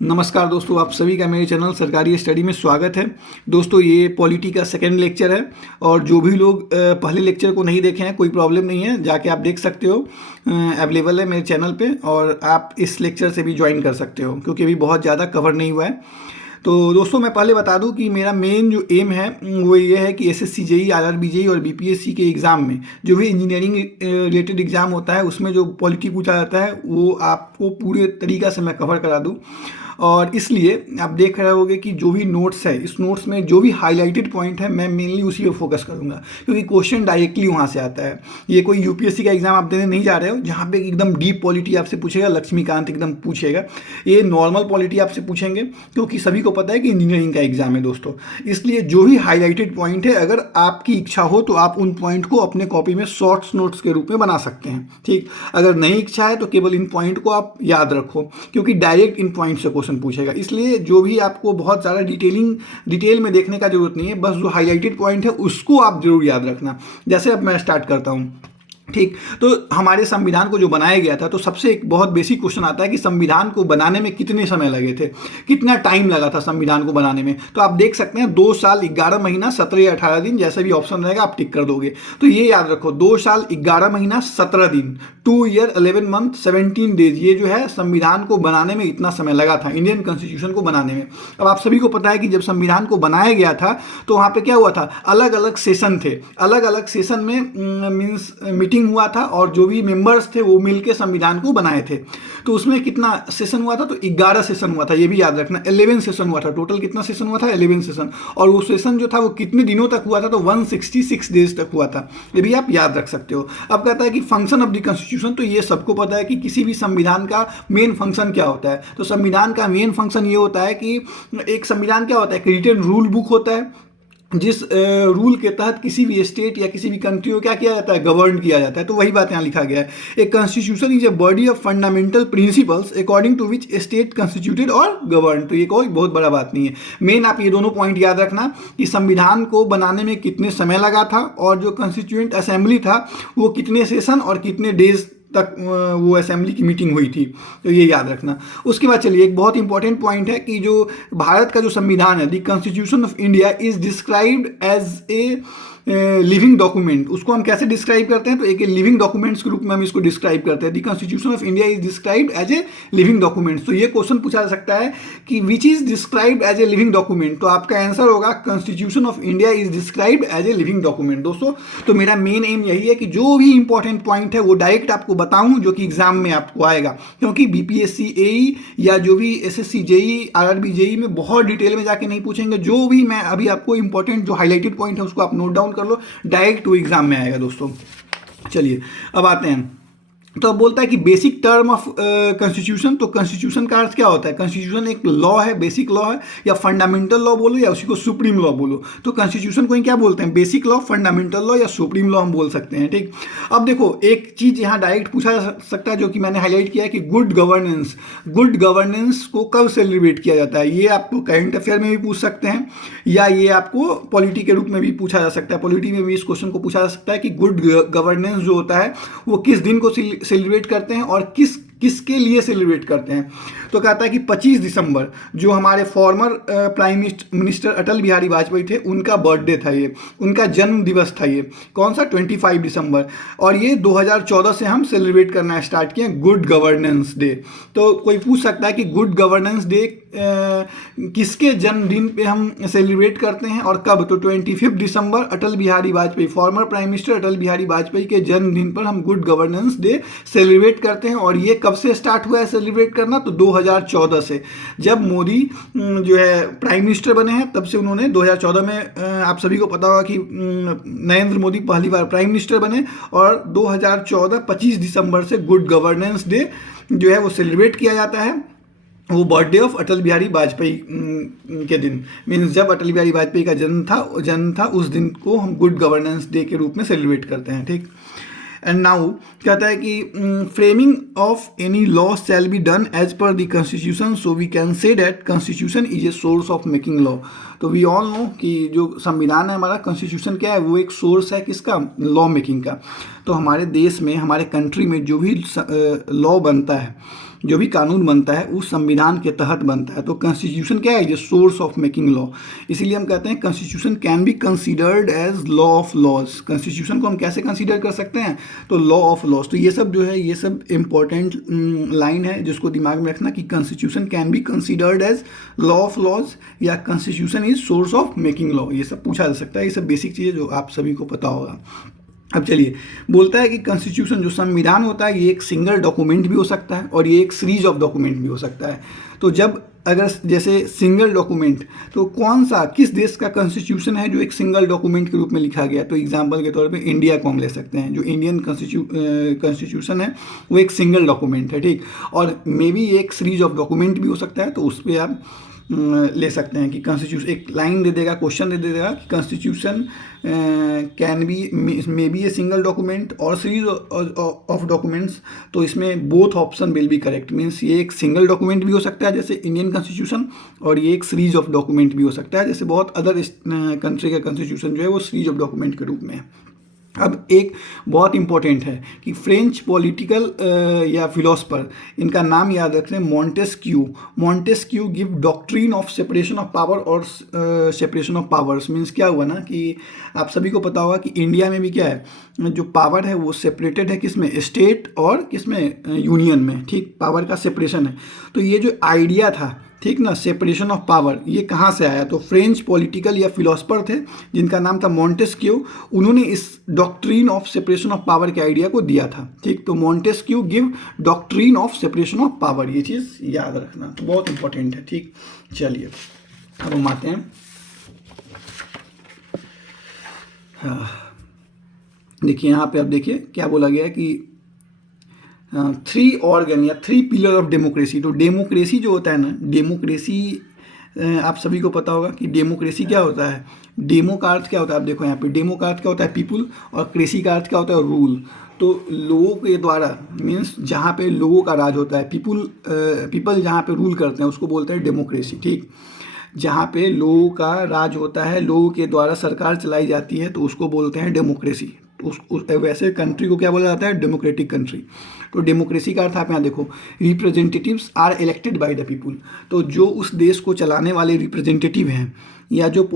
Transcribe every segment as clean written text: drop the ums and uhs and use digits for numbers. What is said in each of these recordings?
नमस्कार दोस्तों, आप सभी का मेरे चैनल सरकारी स्टडी में स्वागत है। दोस्तों, ये पॉलिटी का सेकेंड लेक्चर है और जो भी लोग पहले लेक्चर को नहीं देखे हैं कोई प्रॉब्लम नहीं है, जाके आप देख सकते हो। अवेलेबल है मेरे चैनल पे और आप इस लेक्चर से भी ज्वाइन कर सकते हो क्योंकि अभी बहुत ज़्यादा कवर नहीं हुआ है। तो दोस्तों, मैं पहले बता दूं कि मेरा मेन जो एम है वो ये है कि एसएससी जेईई, आरआरबी जेईई और बीपीएससी के एग्ज़ाम में जो भी इंजीनियरिंग रिलेटेड एग्ज़ाम होता है उसमें जो पॉलिटी पूछा जाता है वो आपको पूरे तरीक़ा से मैं कवर करा दूं। और इसलिए आप देख रहे होगे कि जो भी नोट्स है, इस नोट्स में जो भी हाईलाइटेड पॉइंट है मैं मेनली उसी पे फोकस करूंगा क्योंकि क्वेश्चन डायरेक्टली वहाँ से आता है। ये कोई यूपीएससी का एग्जाम आप देने नहीं जा रहे हो जहाँ पे एकदम डीप पॉलिटी आपसे पूछेगा, लक्ष्मीकांत एकदम पूछेगा। ये नॉर्मल पॉलिटी आपसे पूछेंगे क्योंकि सभी को पता है कि इंजीनियरिंग का एग्जाम है दोस्तों। इसलिए जो भी हाईलाइटेड पॉइंट है, अगर आपकी इच्छा हो तो आप उन पॉइंट को अपने कॉपी में शॉर्ट्स नोट्स के रूप में बना सकते हैं। ठीक, अगर नहीं इच्छा है तो केवल इन पॉइंट को आप याद रखो क्योंकि डायरेक्ट इन पॉइंट से क्वेश्चन पूछेगा। इसलिए जो भी आपको बहुत ज़्यादा डिटेल में देखने का जरूरत नहीं है, बस जो हाईलाइटेड पॉइंट है उसको आप जरूर याद रखना। जैसे अब मैं स्टार्ट करता हूँ। ठीक, तो हमारे संविधान को जो बनाया गया था तो सबसे एक बहुत बेसिक क्वेश्चन आता है कि संविधान को बनाने में कितने समय लगे थे, कितना टाइम लगा था संविधान को बनाने में। तो आप देख सकते हैं 2 साल 11 महीना 17 या 18 दिन, जैसे भी ऑप्शन रहेगा आप टिक कर दोगे। तो ये याद रखो, 2 साल 11 महीना 17 दिन, 2 ईयर 11 मंथ 17 डेज, ये जो है संविधान को बनाने में इतना समय लगा था, इंडियन कॉन्स्टिट्यूशन को बनाने में। अब आप सभी को पता है कि जब संविधान को बनाया गया था तो वहाँ पे क्या हुआ था, अलग अलग सेशन थे, अलग अलग सेशन में मीन्स मीटिंग हुआ था और जो भी मेंबर्स थे वो मिलके संविधान को बनाए थे। तो उसमें कितना सेशन हुआ था, तो 11 सेशन हुआ था, ये भी याद रखना। 11 सेशन हुआ था, टोटल कितना सेशन हुआ था, 11 सेशन। और वो सेशन जो था वो कितने दिनों तक हुआ था, तो 166 डेज तक हुआ था, ये भी आप याद रख सकते हो। अब कहता है कि फंक्शन ऑफ द कॉन्स्टिट्यूशन, तो ये सबको पता है कि किसी भी संविधान का मेन फंक्शन क्या होता है। तो संविधान का मेन फंक्शन ये होता है कि एक संविधान क्या होता है, कि रिटन रूल बुक होता है जिस रूल के तहत किसी भी स्टेट या किसी भी कंट्री को क्या किया जाता है, गवर्न किया जाता है। तो वही बात यहाँ लिखा गया है, a constitution is a body of fundamental principles according to which state constituted और गवर्न। तो ये कोई बहुत बड़ा बात नहीं है। मेन आप ये दोनों पॉइंट याद रखना कि संविधान को बनाने में कितने समय लगा था और जो कॉन्स्टिट्यूएंट असेंबली था वो कितने सेशन और कितने डेज तक वो असेंबली की मीटिंग हुई थी। तो ये याद रखना। उसके बाद चलिए, एक बहुत इंपॉर्टेंट पॉइंट है कि जो भारत का जो संविधान है, the constitution of India is described as a living document. उसको हम कैसे डिस्क्राइब करते हैं, तो एक लिविंग डॉक्यूमेंट्स के रूप में हम इसको डिस्क्राइब करते हैं। The constitution of India is described as a living documents. तो ये क्वेश्चन पूछा जा सकता है कि which is described as a living document, तो आपका आंसर होगा constitution of India is described as a living document. दोस्तों, तो मेरा मेन एम यही है कि जो भी इंपॉर्टेंट पॉइंट है वो डायरेक्ट आपको बताऊं जो कि एग्जाम में आपको आएगा, क्योंकि बीपीएससी एई या जो भी एसएससी जेईई, आरआरबी जेईई में बहुत डिटेल में जाके नहीं पूछेंगे। जो भी मैं अभी आपको इंपॉर्टेंट जो हाईलाइटेड पॉइंट है उसको आप नोट डाउन कर लो, डायरेक्ट वो एग्जाम में आएगा दोस्तों। चलिए अब आते हैं। तो अब बोलता है कि बेसिक टर्म ऑफ कॉन्स्टिट्यूशन। तो कॉन्स्टिट्यूशन का अर्थ क्या होता है, कॉन्स्टिट्यूशन एक लॉ है, बेसिक लॉ है, या फंडामेंटल लॉ बोलो या उसी को सुप्रीम लॉ बोलो। तो कॉन्स्टिट्यूशन को क्या बोलते हैं, बेसिक लॉ, फंडामेंटल लॉ या सुप्रीम लॉ हम बोल सकते हैं। ठीक, अब देखो एक चीज यहाँ डायरेक्ट पूछा जा सकता है जो कि मैंने हाईलाइट किया है कि गुड गवर्नेंस, गुड गवर्नेंस को कब सेलिब्रेट किया जाता है। ये आपको करंट अफेयर में भी पूछ सकते हैं या ये आपको पॉलिटी के रूप में भी पूछा जा सकता है। पॉलिटी में भी इस क्वेश्चन को पूछा जा सकता है कि गुड गवर्नेंस जो होता है वो किस दिन को सेलिब्रेट करते हैं और किसके लिए सेलिब्रेट करते हैं। तो कहता है कि 25 दिसंबर जो हमारे farmer prime minister Atal Bihari Vajpayee थे उनका बर्थडे था, ये उनका जन्म दिवस था। ये कौन सा, 25 दिसंबर। और ये 2014 से हम सेलिब्रेट करना स्टार्ट किए गुड गवर्नेंस डे। तो कोई पूछ सकता है कि गुड गवर्नेंस डे किसके जन्मदिन पे हम सेलिब्रेट करते हैं और कब, तो 25 दिसंबर Atal Bihari Vajpayee, former prime minister Atal Bihari Vajpayee के जन्मदिन पर हम गुड गवर्नेंस डे सेलिब्रेट करते हैं। और ये कब से स्टार्ट हुआ है सेलिब्रेट करना, तो 2014 से, जब मोदी जो है प्राइम मिनिस्टर बने हैं तब से उन्होंने 2014 में आप सभी को पता होगा कि नरेंद्र मोदी पहली बार प्राइम मिनिस्टर बने और 2014 25 दिसंबर से गुड गवर्नेंस डे जो है वो सेलिब्रेट किया जाता है। वो बर्थडे ऑफ अटल बिहारी वाजपेयी के दिन, मीन्स जब अटल बिहारी वाजपेयी का जन्म था उस दिन को हम गुड गवर्नेंस डे के रूप में सेलिब्रेट करते हैं। ठीक, एंड नाउ कहता है कि framing of any law shall be done as per the constitution, so we can say that constitution is a source of making law. तो वी ऑल नो कि जो संविधान है हमारा, कॉन्स्टिट्यूशन क्या है, वो एक सोर्स है किसका, लॉ मेकिंग का। तो हमारे देश में, हमारे कंट्री में जो भी लॉ बनता है जो भी कानून बनता है उस संविधान के तहत बनता है। तो कॉन्स्टिट्यूशन क्या है, ये सोर्स ऑफ मेकिंग लॉ। इसीलिए हम कहते हैं constitution can be considered as law of laws. Constitution को हम कैसे कंसीडर कर सकते हैं, तो लॉ ऑफ लॉज। तो ये सब जो है, ये सब इंपॉर्टेंट लाइन है जिसको दिमाग में रखना कि constitution can be considered as law of laws या constitution is source of making law. ये सब पूछा जा सकता है, ये सब बेसिक चीज़ें जो आप सभी को पता होगा। अब चलिए, बोलता है कि कॉन्स्टिट्यूशन जो संविधान होता है ये एक सिंगल डॉक्यूमेंट भी हो सकता है और ये एक सीरीज ऑफ डॉक्यूमेंट भी हो सकता है। तो जब अगर जैसे सिंगल डॉक्यूमेंट, तो कौन सा किस देश का कॉन्स्टिट्यूशन है जो एक सिंगल डॉक्यूमेंट के रूप में लिखा गया, तो एग्जांपल के तौर पे इंडिया को हम ले सकते हैं। जो इंडियन कॉन्स्टिट्यूशन है वो एक सिंगल डॉक्यूमेंट है, ठीक। और मे बी एक सीरीज ऑफ डॉक्यूमेंट भी हो सकता है, तो उस पर आप ले सकते हैं कि कॉन्स्टिट्यूशन एक लाइन दे देगा, क्वेश्चन दे देगा कि constitution can B may be a single document और सीरीज ऑफ डॉक्यूमेंट्स। तो इसमें both option will be correct, means ये एक सिंगल डॉक्यूमेंट भी हो सकता है जैसे इंडियन कॉन्स्टिट्यूशन, और ये एक सीरीज ऑफ डॉक्यूमेंट भी हो सकता है जैसे बहुत अदर कंट्री का कॉन्स्टिट्यूशन जो है वो सीरीज ऑफ डॉक्यूमेंट के रूप में है। अब एक बहुत इंपॉर्टेंट है कि फ्रेंच पॉलिटिकल या फिलोसफर, इनका नाम याद रख लें, Montesquieu. Montesquieu give doctrine of separation of power और सेपरेशन ऑफ पावर्स। मीन्स क्या हुआ ना कि आप सभी को पता होगा कि इंडिया में भी क्या है, जो पावर है वो सेपरेटेड है, किसमें, स्टेट और किसमें, यूनियन में, ठीक। पावर का सेपरेशन है। तो ये जो आइडिया था, ठीक ना, सेपरेशन ऑफ पावर, ये कहाँ से आया, तो फ्रेंच पॉलिटिकल या फिलोसफर थे जिनका नाम था मॉन्टेस्क्यू। उन्होंने इस doctrine of separation of power के आइडिया को दिया था, ठीक। तो Montesquieu give doctrine of separation of power, ये चीज़ याद रखना, तो बहुत इंपॉर्टेंट है, ठीक। चलिए अब हम आते हैं, हाँ देखिए यहाँ पे, अब देखिए क्या बोला गया है कि थ्री ऑर्गन या थ्री पिलर ऑफ डेमोक्रेसी। तो डेमोक्रेसी जो होता है ना, डेमोक्रेसी आप सभी को पता होगा कि डेमोक्रेसी क्या होता है। डेमो का अर्थ क्या होता है, आप देखो यहाँ पे, डेमो का अर्थ क्या होता है, पीपुल, और क्रेसी का अर्थ क्या होता है, रूल। तो लोगों के द्वारा, मीन्स जहाँ पे लोगों का राज होता है, पीपल जहाँ पे रूल करते हैं उसको बोलते हैं डेमोक्रेसी, ठीक। जहाँ पे लोगों का राज होता है, लोगों के द्वारा सरकार चलाई जाती है, तो उसको बोलते हैं डेमोक्रेसी। वैसे कंट्री को क्या बोला जाता है, डेमोक्रेटिक कंट्री। तो डेमोक्रेसी का अर्थ आप यहाँ देखो, representatives are elected by the people. तो जो उस देश को चलाने वाले रिप्रेजेंटेटिव हैं या जो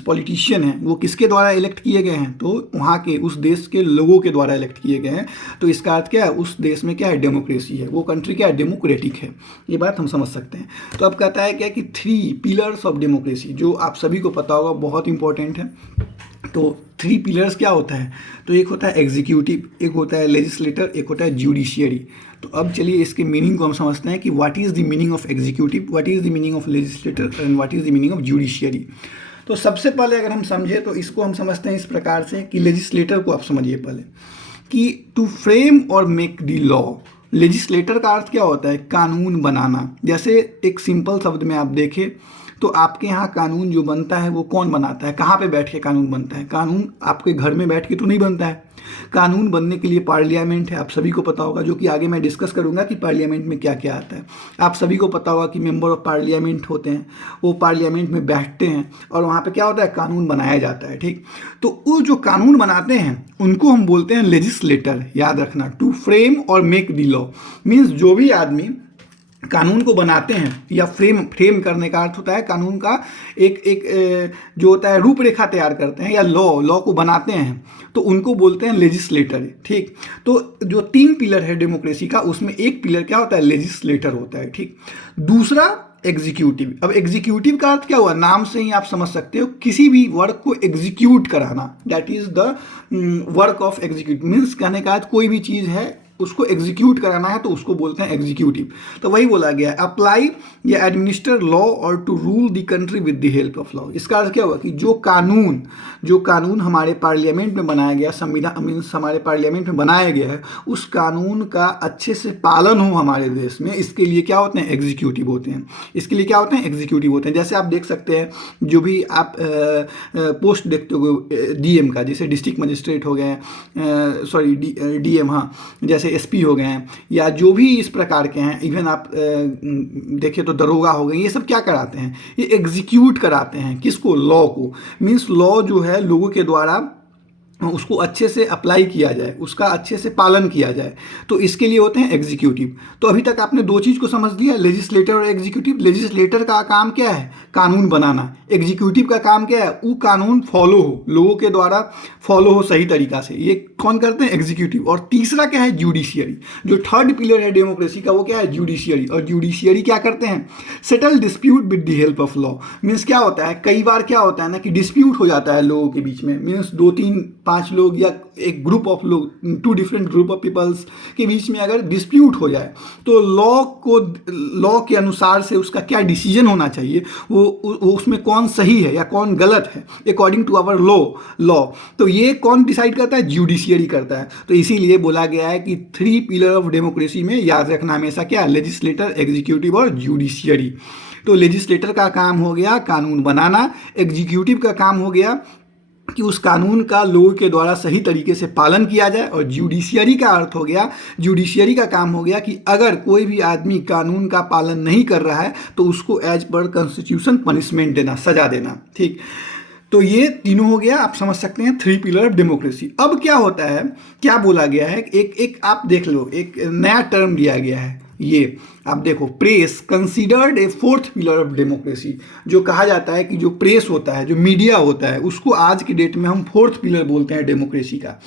पॉलिटिशियन हैं वो किसके द्वारा इलेक्ट किए गए हैं, तो वहाँ के उस देश के लोगों के द्वारा इलेक्ट किए गए हैं। तो इसका अर्थ क्या है, उस देश में क्या है, डेमोक्रेसी है, वो कंट्री क्या है, डेमोक्रेटिक है। ये बात हम समझ सकते हैं। तो अब कहता है क्या कि थ्री पिलर्स ऑफ डेमोक्रेसी, जो आप सभी को पता होगा बहुत इंपॉर्टेंट है। तो थ्री पिलर्स क्या होता है, तो एक होता है एग्जीक्यूटिव, एक होता है लेजिस्लेटर, एक होता है जुडिशियरी। तो अब चलिए इसके मीनिंग को हम समझते हैं कि what is the meaning of executive, what is the meaning of legislator and what is the meaning of judiciary. तो सबसे पहले अगर हम समझे तो इसको हम समझते हैं इस प्रकार से कि लेजिस्लेटर को आप समझिए पहले कि टू फ्रेम और मेक द लॉ। लेजिस्लेटर का अर्थ क्या होता है, कानून बनाना। जैसे एक सिंपल शब्द में आप देखें तो आपके यहाँ कानून जो बनता है वो कौन बनाता है, कहाँ पे बैठ के कानून बनता है, कानून आपके घर में बैठ के तो नहीं बनता है। कानून बनने के लिए पार्लियामेंट है, आप सभी को पता होगा, जो कि आगे मैं डिस्कस करूंगा कि पार्लियामेंट में क्या क्या आता है। आप सभी को पता होगा कि मेंबर ऑफ पार्लियामेंट होते हैं, वो पार्लियामेंट में बैठते हैं और वहाँ पे क्या होता है, कानून बनाया जाता है, ठीक। तो वो जो कानून बनाते हैं उनको हम बोलते हैं लेजिस्लेटर, याद रखना। टू फ्रेम और मेक द लॉ मीन्स जो भी आदमी कानून को बनाते हैं या फ्रेम करने का अर्थ होता है कानून का एक जो होता है रूपरेखा तैयार करते हैं या लॉ को बनाते हैं, तो उनको बोलते हैं लेजिस्लेटर, ठीक। तो जो तीन पिलर है डेमोक्रेसी का, उसमें एक पिलर क्या होता है, लेजिस्लेटर होता है, ठीक। दूसरा एग्जीक्यूटिव। अब एग्जीक्यूटिव का अर्थ क्या हुआ, नाम से ही आप समझ सकते हो, किसी भी वर्क को एग्जीक्यूट कराना, that is the work of executive. Means कहने का अर्थ कोई भी चीज़ है उसको एग्जीक्यूट कराना है तो उसको बोलते हैं एग्जीक्यूटिव। तो वही बोला गया है, अप्लाई या एडमिनिस्टर लॉ और to rule the country with the help of law. इसका अर्थ क्या हुआ कि जो कानून हमारे पार्लियामेंट में बनाया गया, संविधान मीन्स हमारे पार्लियामेंट में बनाया गया है, उस कानून का अच्छे से पालन हो हमारे देश में, इसके लिए क्या होते हैं, एग्जीक्यूटिव होते हैं। इसके लिए क्या होते हैं, एग्जीक्यूटिव होते हैं। जैसे आप देख सकते हैं जो भी आप पोस्ट देखते हो डीएम का, जैसे डिस्ट्रिक्ट मजिस्ट्रेट हो गए, सॉरी डीएम, हाँ, जैसे एसपी हो गए हैं, या जो भी इस प्रकार के हैं, इवन आप देखिए तो दरोगा हो गए, ये सब क्या कराते हैं, ये एग्जीक्यूट कराते हैं, किसको, लॉ को। मीन्स लॉ जो है लोगों के द्वारा उसको अच्छे से अप्लाई किया जाए, उसका अच्छे से पालन किया जाए, तो इसके लिए होते हैं एग्जीक्यूटिव। तो अभी तक आपने दो चीज़ को समझ लिया, लेजिस्लेटर और एग्जीक्यूटिव। लेजिस्लेटर का काम क्या है? कानून बनाना। एग्जीक्यूटिव का काम क्या है? वो कानून फॉलो हो, लोगों के द्वारा फॉलो हो सही तरीका से, ये कौन करते हैं? एग्जीक्यूटिव। और तीसरा क्या है? जुडिशियरी। जो थर्ड पिलर है डेमोक्रेसी का, वो क्या है? जुडिशियरी। और जुडिशियरी क्या करते हैं? Settle dispute with the help of law. Means क्या होता है, कई बार क्या होता है ना कि डिस्प्यूट हो जाता है लोगों के बीच में, मीन्स 2 3 5 लोग या एक ग्रुप ऑफ लोग, 2 डिफरेंट ग्रुप ऑफ पीपल्स के बीच में अगर डिस्प्यूट हो जाए, तो लॉ के अनुसार से उसका क्या डिसीजन होना चाहिए, वो उसमें कौन सही है या कौन गलत है, अकॉर्डिंग टू आवर लॉ, तो ये कौन डिसाइड करता है? जुडिशियरी करता है। तो इसीलिए बोला गया है कि 3 पिलर ऑफ डेमोक्रेसी में याद रखना हमेशा क्या? लेजिस्लेटर, एग्जीक्यूटिव और जुडिशियरी। तो लेजिस्लेटर का काम हो गया कानून बनाना, एग्जीक्यूटिव का काम हो गया कि उस कानून का लोगों के द्वारा सही तरीके से पालन किया जाए, और जुडिशियरी का अर्थ हो गया, जुडिशियरी का काम हो गया कि अगर कोई भी आदमी कानून का पालन नहीं कर रहा है तो उसको एज पर कॉन्स्टिट्यूशन पनिशमेंट देना, सजा देना। ठीक, तो ये तीनों हो गया, आप समझ सकते हैं 3 पिलर ऑफ डेमोक्रेसी। अब क्या होता है, क्या बोला गया है, एक आप देख लो, एक नया टर्म दिया गया है, ये आप देखो, press considered A 4th pillar of democracy. जो कहा जाता है कि जो प्रेस होता है, जो मीडिया होता है, उसको आज की डेट में हम 4th पिलर बोलते हैं डेमोक्रेसी का।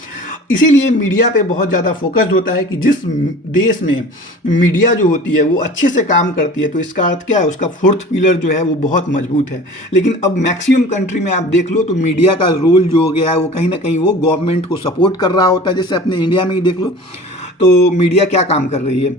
इसीलिए मीडिया पे बहुत ज़्यादा फोकस्ड होता है कि जिस देश में मीडिया जो होती है वो अच्छे से काम करती है, तो इसका अर्थ क्या है, उसका 4th पिलर जो है वो बहुत मजबूत है। लेकिन अब मैक्सिमम कंट्री में आप देख लो तो मीडिया का रोल जो हो गया है वो कहीं ना कहीं वो गवर्नमेंट को सपोर्ट कर रहा होता है। जैसे अपने इंडिया में ही देख लो, तो मीडिया क्या काम कर रही है,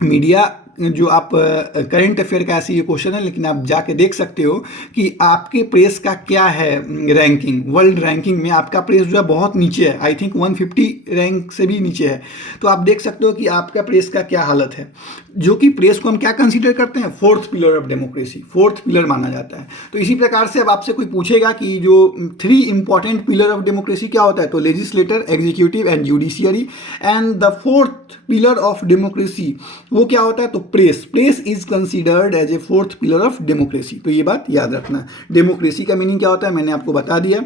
मीडिया जो आप करंट अफेयर का ऐसे ये क्वेश्चन है, लेकिन आप जाके देख सकते हो कि आपके प्रेस का क्या है रैंकिंग, वर्ल्ड रैंकिंग में आपका प्रेस जो है बहुत नीचे है, आई थिंक 150 रैंक से भी नीचे है। तो आप देख सकते हो कि आपका प्रेस का क्या हालत है, जो कि प्रेस को हम क्या कंसीडर करते हैं? 4th pillar of democracy, 4th pillar माना जाता है। तो इसी प्रकार से अब आपसे कोई पूछेगा कि जो 3 इंपॉर्टेंट पिलर ऑफ डेमोक्रेसी क्या होता है, तो legislator, executive and judiciary, and the 4th pillar of democracy वो क्या होता है, तो press is considered as a 4th pillar of democracy. तो ये बात याद रखना। डेमोक्रेसी का मीनिंग क्या होता है मैंने आपको बता दिया।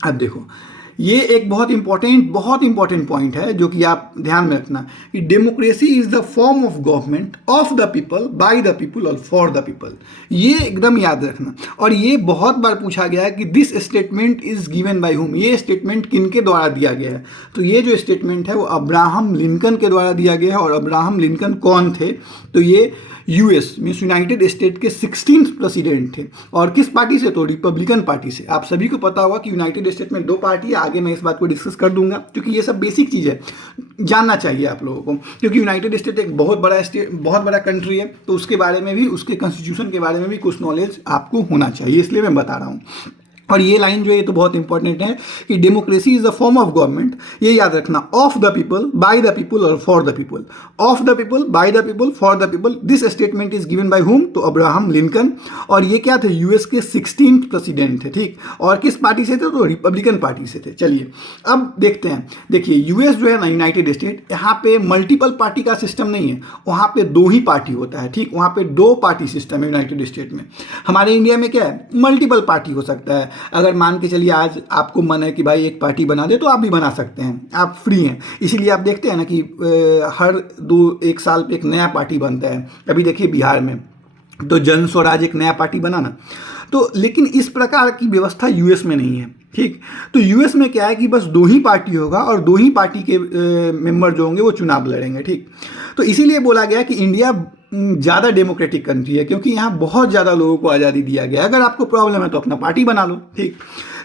अब देखो, ये एक बहुत इंपॉर्टेंट पॉइंट है जो कि आप ध्यान में रखना कि democracy is the form of government of the people, by the people और फॉर द पीपल। ये एकदम याद रखना। और ये बहुत बार पूछा गया है कि this statement is given by हुम, ये स्टेटमेंट किनके द्वारा दिया गया है। तो ये जो स्टेटमेंट है वो अब्राहम लिंकन के द्वारा दिया गया है। और अब्राहम लिंकन कौन थे, तो ये यूएस मीन्स यूनाइटेड स्टेट के 16th प्रेसिडेंट थे। और किस पार्टी से, तो रिपब्लिकन पार्टी से। आप सभी को पता होगा कि यूनाइटेड स्टेट में 2 पार्टी है, आगे मैं इस बात को डिस्कस कर दूंगा, क्योंकि ये सब बेसिक चीज़ है, जानना चाहिए आप लोगों को। क्योंकि यूनाइटेड स्टेट एक बहुत बड़ा कंट्री है, तो उसके बारे में भी, उसके कॉन्स्टिट्यूशन के बारे में भी कुछ नॉलेज आपको होना चाहिए, इसलिए मैं बता रहा हूँ। और ये लाइन जो है ये तो बहुत इंपॉर्टेंट है कि democracy is the form of government, ये याद रखना, of the people, by the people और for the people. Of the people, by the people, for the people. This statement is given by whom, तो Abraham Lincoln. और ये क्या थे, US के 16th प्रेसिडेंट थे। ठीक, और किस पार्टी से थे, तो रिपब्लिकन पार्टी से थे। चलिए अब देखते हैं। देखिए यूएस जो है ना, यूनाइटेड स्टेट, यहाँ पे मल्टीपल पार्टी का सिस्टम नहीं है, वहाँ पे 2 ही पार्टी होता है। ठीक, वहाँ पे 2 पार्टी सिस्टम है यूनाइटेड स्टेट में। हमारे इंडिया में क्या है, मल्टीपल पार्टी हो सकता है। अगर मान के चलिए आज आपको मन है कि भाई एक पार्टी बना दे, तो आप भी बना सकते हैं, आप फ्री हैं। इसीलिए आप देखते हैं ना कि हर 1 साल पे एक नया पार्टी बनता है। अभी देखिए बिहार में तो जन स्वराज एक नया पार्टी बना ना, तो लेकिन इस प्रकार की व्यवस्था यूएस में नहीं है। ठीक, तो यूएस में क्या है कि बस 2 ही पार्टी होगा और 2 ही पार्टी के मेंबर जो होंगे वो चुनाव लड़ेंगे। ठीक, तो इसीलिए बोला गया कि इंडिया ज़्यादा डेमोक्रेटिक कंट्री है, क्योंकि यहाँ बहुत ज़्यादा लोगों को आज़ादी दिया गया है। अगर आपको प्रॉब्लम है तो अपना पार्टी बना लो। ठीक,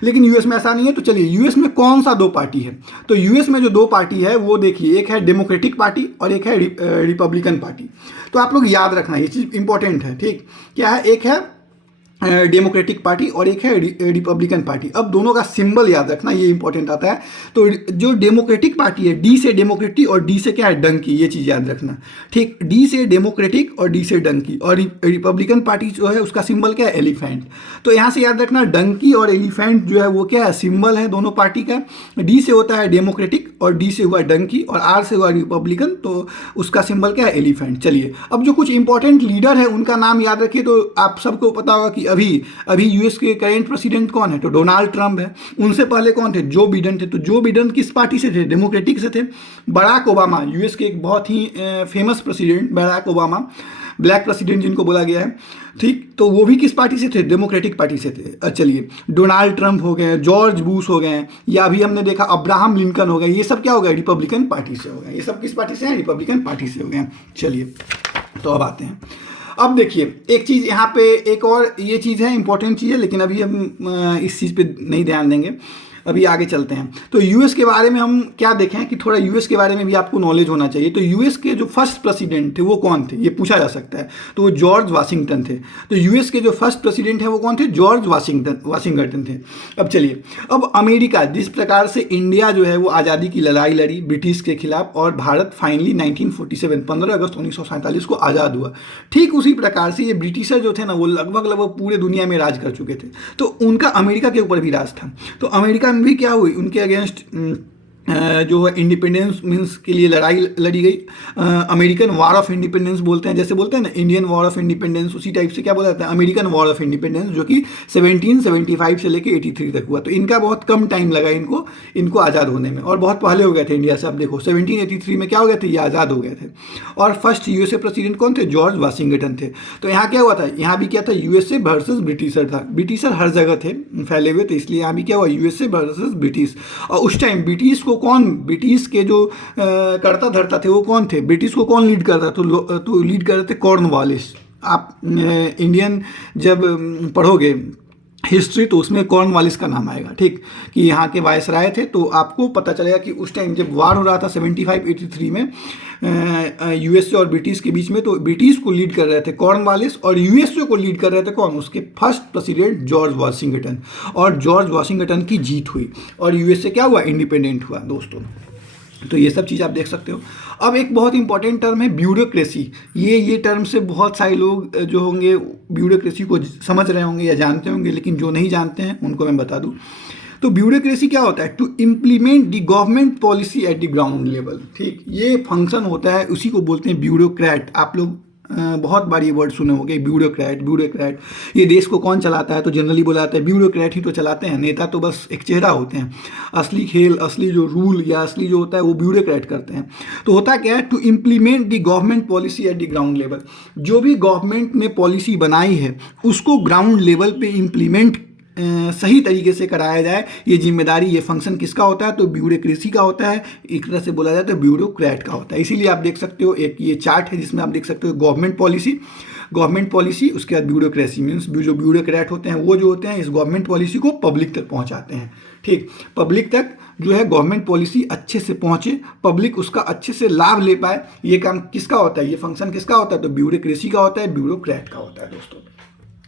लेकिन यूएस में ऐसा नहीं है। तो चलिए यूएस में कौन सा 2 पार्टी है, तो यूएस में जो 2 पार्टी है वो देखिए, एक है डेमोक्रेटिक पार्टी और एक है रिपब्लिकन पार्टी। तो आप लोग याद रखना, ये चीज़ इंपॉर्टेंट है। ठीक, क्या है, एक है डेमोक्रेटिक पार्टी और एक है रिपब्लिकन पार्टी। अब दोनों का सिंबल याद रखना, ये इंपॉर्टेंट आता है। तो जो डेमोक्रेटिक पार्टी है, डी से डेमोक्रेटिक और डी से क्या है, डंकी, ये चीज़ याद रखना। ठीक, डी से डेमोक्रेटिक और डी से डंकी। और रिपब्लिकन पार्टी जो है उसका सिंबल क्या है, एलिफेंट। तो यहाँ से याद रखना, डंकी और एलिफेंट जो है वो क्या है, सिंबल है दोनों पार्टी का। डी से होता है डेमोक्रेटिक और डी से हुआ डंकी और आर से हुआ रिपब्लिकन, तो उसका सिंबल क्या है, एलिफेंट। चलिए अब जो कुछ इंपॉर्टेंट लीडर है उनका नाम याद रखिए। तो आप सबको पता होगा कि अभी अभी यूएस के करेंट प्रेसिडेंट कौन है? तो डोनाल्ड ट्रंप है। उनसे पहले कौन थे? जो बिडेन थे। तो जो बिडेन किस पार्टी से थे? डेमोक्रेटिक से थे। बराक ओबामा, यूएस के एक बहुत ही famous president Barack Obama, black president जिनको बोला गया है, ठीक, तो वो भी किस पार्टी से थे? डेमोक्रेटिक पार्टी से थे। चलिए, डोनाल्ड ट्रंप हो गए, जॉर्ज बुश हो गए, या अभी हमने देखा अब्राहम लिंकन हो गए, ये सब क्या हो गए? रिपब्लिकन पार्टी से हो गए। ये सब किस पार्टी से हैं? रिपब्लिकन पार्टी से हो गए। चलिए, तो अब आते हैं। अब देखिए, एक चीज़ यहाँ पे, एक और ये चीज़ है, इंपॉर्टेंट चीज़ है, लेकिन अभी हम इस चीज़ पे नहीं ध्यान देंगे, अभी आगे चलते हैं। तो यूएस के बारे में हम क्या देखें कि थोड़ा यूएस के बारे में भी आपको नॉलेज होना चाहिए। तो यूएस के जो फर्स्ट प्रेसिडेंट थे वो कौन थे? ये पूछा जा सकता है। तो वो जॉर्ज वाशिंगटन थे। तो यूएस के जो फर्स्ट प्रेसिडेंट है वो कौन थे? जॉर्ज वाशिंगटन थे। अब चलिए, अब अमेरिका, जिस प्रकार से इंडिया जो है वो आज़ादी की लड़ाई लड़ी ब्रिटिश के खिलाफ, और भारत फाइनली 1947 15 अगस्त 1947 को आज़ाद हुआ, ठीक उसी प्रकार से ये ब्रिटिशर जो थे ना, वो लगभग पूरे दुनिया में राज कर चुके थे। तो उनका अमेरिका के ऊपर भी राज था। तो अमेरिका में भी क्या हुई? उनके अगेंस्ट जो है इंडिपेंडेंस मीन्स के लिए लड़ाई लड़ी गई। अमेरिकन वॉर ऑफ इंडिपेंडेंस बोलते हैं, जैसे बोलते हैं ना इंडियन वॉर ऑफ इंडिपेंडेंस, उसी टाइप से क्या बोला जाता है? अमेरिकन वॉर ऑफ इंडिपेंडेंस, जो कि 1775 से लेके 83 तक हुआ। तो इनका बहुत कम टाइम लगा इनको आज़ाद होने में, और बहुत पहले हो गए थे इंडिया से। अब देखो 1783 में क्या हो गए थे? ये आज़ाद हो गए थे। और फर्स्ट यूएसए प्रेसिडेंट कौन थे? जॉर्ज वाशिंगटन थे। तो यहाँ क्या हुआ था? यहाँ भी क्या था? यूएसए वर्सेस ब्रिटिशर था। ब्रिटिशर हर जगह थे फैले हुए, तो इसलिए यहाँ भी क्या हुआ? USA versus British. और उस टाइम ब्रिटिश को कौन, ब्रिटिश के जो करता धरता थे वो कौन थे? ब्रिटिश को कौन लीड करता? तो लीड कर रहे थे कॉर्नवालिस। आप इंडियन जब पढ़ोगे हिस्ट्री तो उसमें कॉर्नवालिस का नाम आएगा, ठीक, कि यहाँ के वायसराय थे। तो आपको पता चलेगा कि उस टाइम जब वार हो रहा था 75-83 में यूएसए और ब्रिटिश के बीच में, तो ब्रिटिश को लीड कर रहे थे कॉर्नवालिस, और यूएसए को लीड कर रहे थे कौन? उसके फर्स्ट प्रेसिडेंट जॉर्ज वाशिंगटन। और जॉर्ज वाशिंगटन की जीत हुई, और यूएसए क्या हुआ? इंडिपेंडेंट हुआ दोस्तों। तो ये सब चीज़ आप देख सकते हो। अब एक बहुत इंपॉर्टेंट टर्म है ब्यूरोक्रेसी। ये टर्म से बहुत सारे लोग जो होंगे ब्यूरोक्रेसी को समझ रहे होंगे या जानते होंगे, लेकिन जो नहीं जानते हैं उनको मैं बता दूं। तो ब्यूरोक्रेसी क्या होता है? To implement the government policy at the ground level, ठीक, ये फंक्शन होता है, उसी को बोलते हैं ब्यूरोक्रेट। आप लोग बहुत बार ये वर्ड सुने होंगे, ब्यूरोक्रेट। ये देश को कौन चलाता है? तो जनरली बोला जाता है ब्यूरोक्रेट ही तो चलाते हैं, नेता तो बस एक चेहरा होते हैं। असली खेल, असली जो रूल या असली जो होता है वो ब्यूरोक्रेट करते हैं। तो होता क्या है? To implement the government policy at the ground level. जो भी गवर्नमेंट ने पॉलिसी बनाई है उसको ग्राउंड लेवल पे इम्प्लीमेंट सही तरीके से कराया जाए, ये जिम्मेदारी, ये फंक्शन किसका होता है? तो ब्यूरोक्रेसी का होता है। एक तरह से बोला जाए तो ब्यूरोक्रेट का होता है। इसीलिए आप देख सकते हो, एक ये चार्ट है जिसमें आप देख सकते हो गवर्नमेंट पॉलिसी, उसके बाद ब्यूरोक्रेसी। मीन्स जो ब्यूरोक्रेट होते हैं वो जो होते हैं इस गवर्नमेंट पॉलिसी को पब्लिक तक पहुंचाते हैं, ठीक, पब्लिक तक जो है गवर्नमेंट पॉलिसी अच्छे से पहुंचे, पब्लिक उसका अच्छे से लाभ ले पाए, ये काम किसका होता है? ये फंक्शन किसका होता है? तो ब्यूरोक्रेसी का होता है, ब्यूरोक्रेट का होता है दोस्तों,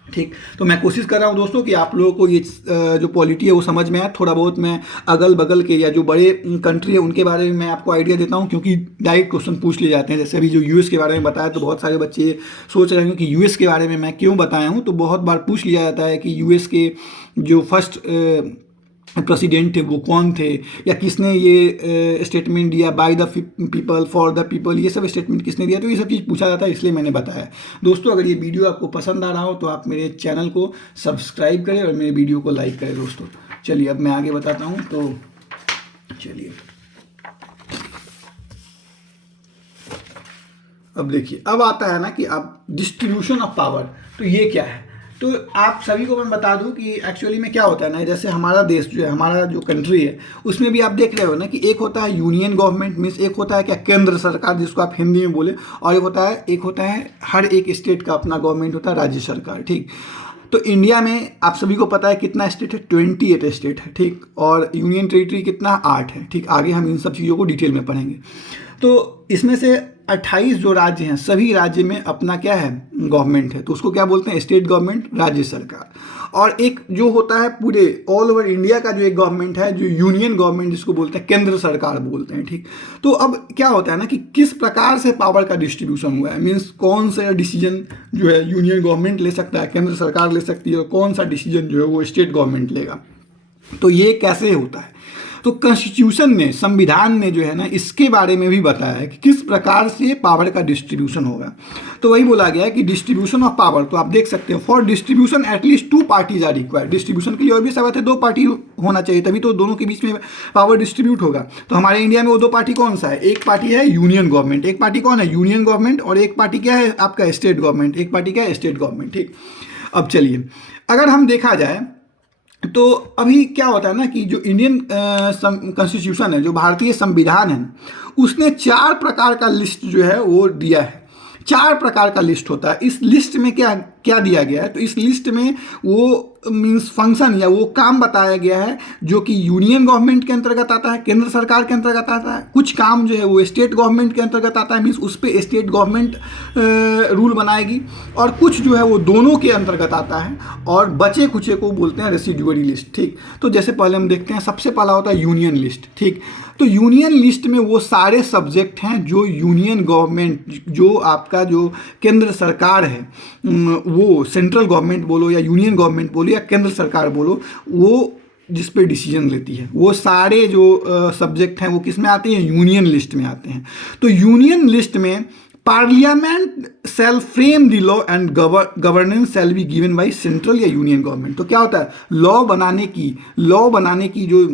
ठीक। तो मैं कोशिश कर रहा हूं दोस्तों कि आप लोगों को ये जो पॉलिटी है वो समझ में आए। थोड़ा बहुत मैं अगल बगल के या जो बड़े कंट्री है उनके बारे में मैं आपको आइडिया देता हूं, क्योंकि डायरेक्ट क्वेश्चन पूछ लिए जाते हैं। जैसे अभी जो यूएस के बारे में बताया, तो बहुत सारे बच्चे सोच रहे हैं कि यूएस के बारे में मैं क्यों बताया हूँ। तो बहुत बार पूछ लिया जाता है कि यूएस के जो फर्स्ट प्रेसिडेंट थे वो कौन थे, या किसने ये स्टेटमेंट दिया, bye the people for the people, ये सब स्टेटमेंट किसने दिया। तो ये सब चीज़ पूछा जाता है, इसलिए मैंने बताया। दोस्तों, अगर ये वीडियो आपको पसंद आ रहा हो तो आप मेरे चैनल को सब्सक्राइब करें और मेरे वीडियो को लाइक करें दोस्तों। चलिए अब मैं आगे बताता हूँ। तो चलिए अब देखिए, अब आता है ना कि अब डिस्ट्रीब्यूशन ऑफ पावर। तो ये क्या है? तो आप सभी को मैं बता दूं कि एक्चुअली में क्या होता है ना, जैसे हमारा देश जो है, हमारा जो कंट्री है, उसमें भी आप देख रहे हो ना कि एक होता है यूनियन गवर्नमेंट, मीन्स एक होता है क्या, केंद्र सरकार, जिसको आप हिंदी में बोले, और एक होता है हर एक स्टेट का अपना गवर्नमेंट होता है, राज्य सरकार, ठीक। तो इंडिया में आप सभी को पता है कितना स्टेट है? 28 स्टेट है, ठीक, और यूनियन टेरिटरी कितना? 8 है, ठीक। आगे हम इन सब चीज़ों को डिटेल में पढ़ेंगे। तो इसमें से 28 जो राज्य हैं, सभी राज्य में अपना क्या है? गवर्नमेंट है। तो उसको क्या बोलते हैं? स्टेट गवर्नमेंट, राज्य सरकार। और एक जो होता है पूरे ऑल ओवर इंडिया का जो एक गवर्नमेंट है, जो यूनियन गवर्नमेंट जिसको बोलते हैं, केंद्र सरकार बोलते हैं, ठीक। तो अब क्या होता है ना कि किस प्रकार से पावर का डिस्ट्रीब्यूशन हुआ है, मीन्स कौन सा डिसीजन जो है यूनियन गवर्नमेंट ले सकता है, केंद्र सरकार ले सकती है, और कौन सा डिसीजन जो है वो स्टेट गवर्नमेंट लेगा। तो ये कैसे होता है? तो कॉन्स्टिट्यूशन ने, संविधान ने जो है ना, इसके बारे में भी बताया है कि किस प्रकार से पावर का डिस्ट्रीब्यूशन होगा। तो वही बोला गया है कि डिस्ट्रीब्यूशन ऑफ पावर, तो आप देख सकते हो for distribution at least 2 parties are required. Distribution के लिए और भी सब है, 2 पार्टी होना चाहिए, तभी तो दोनों के बीच में पावर डिस्ट्रीब्यूट होगा। तो हमारे इंडिया में वो 2 पार्टी कौन सा है? एक पार्टी है यूनियन गवर्नमेंट, एक पार्टी कौन है? यूनियन गवर्नमेंट, और एक पार्टी क्या है आपका? State government. एक पार्टी क्या है? State government. ठीक, अब चलिए अगर हम देखा जाए तो अभी क्या होता है ना कि जो इंडियन कॉन्स्टिट्यूशन है, जो भारतीय संविधान है, उसने 4 प्रकार का लिस्ट जो है वो दिया है। 4 प्रकार का लिस्ट होता है। इस लिस्ट में क्या क्या दिया गया है? तो इस लिस्ट में वो मीन्स फंक्शन या वो काम बताया गया है जो कि यूनियन गवर्नमेंट के अंतर्गत आता है, केंद्र सरकार के अंतर्गत आता है। कुछ काम जो है वो स्टेट गवर्नमेंट के अंतर्गत आता है, मीन्स उस पर स्टेट गवर्नमेंट रूल बनाएगी, और कुछ जो है वो दोनों के अंतर्गत आता है, और बचे कुचे को बोलते हैं रेसिडुअरी लिस्ट। ठीक, तो जैसे पहले हम देखते हैं, सबसे पहला होता है यूनियन लिस्ट। ठीक, तो यूनियन लिस्ट में वो सारे सब्जेक्ट हैं जो यूनियन गवर्नमेंट, जो आपका जो केंद्र सरकार है, वो सेंट्रल गवर्नमेंट बोलो या यूनियन गवर्नमेंट बोलो या केंद्र सरकार बोलो, वो जिस पे डिसीजन लेती है, वो सारे जो सब्जेक्ट हैं वो किस में आते हैं? यूनियन लिस्ट में आते हैं। तो यूनियन लिस्ट में parliament shall frame the law and governance shall be given by central या यूनियन गवर्नमेंट। तो क्या होता है? लॉ बनाने की जो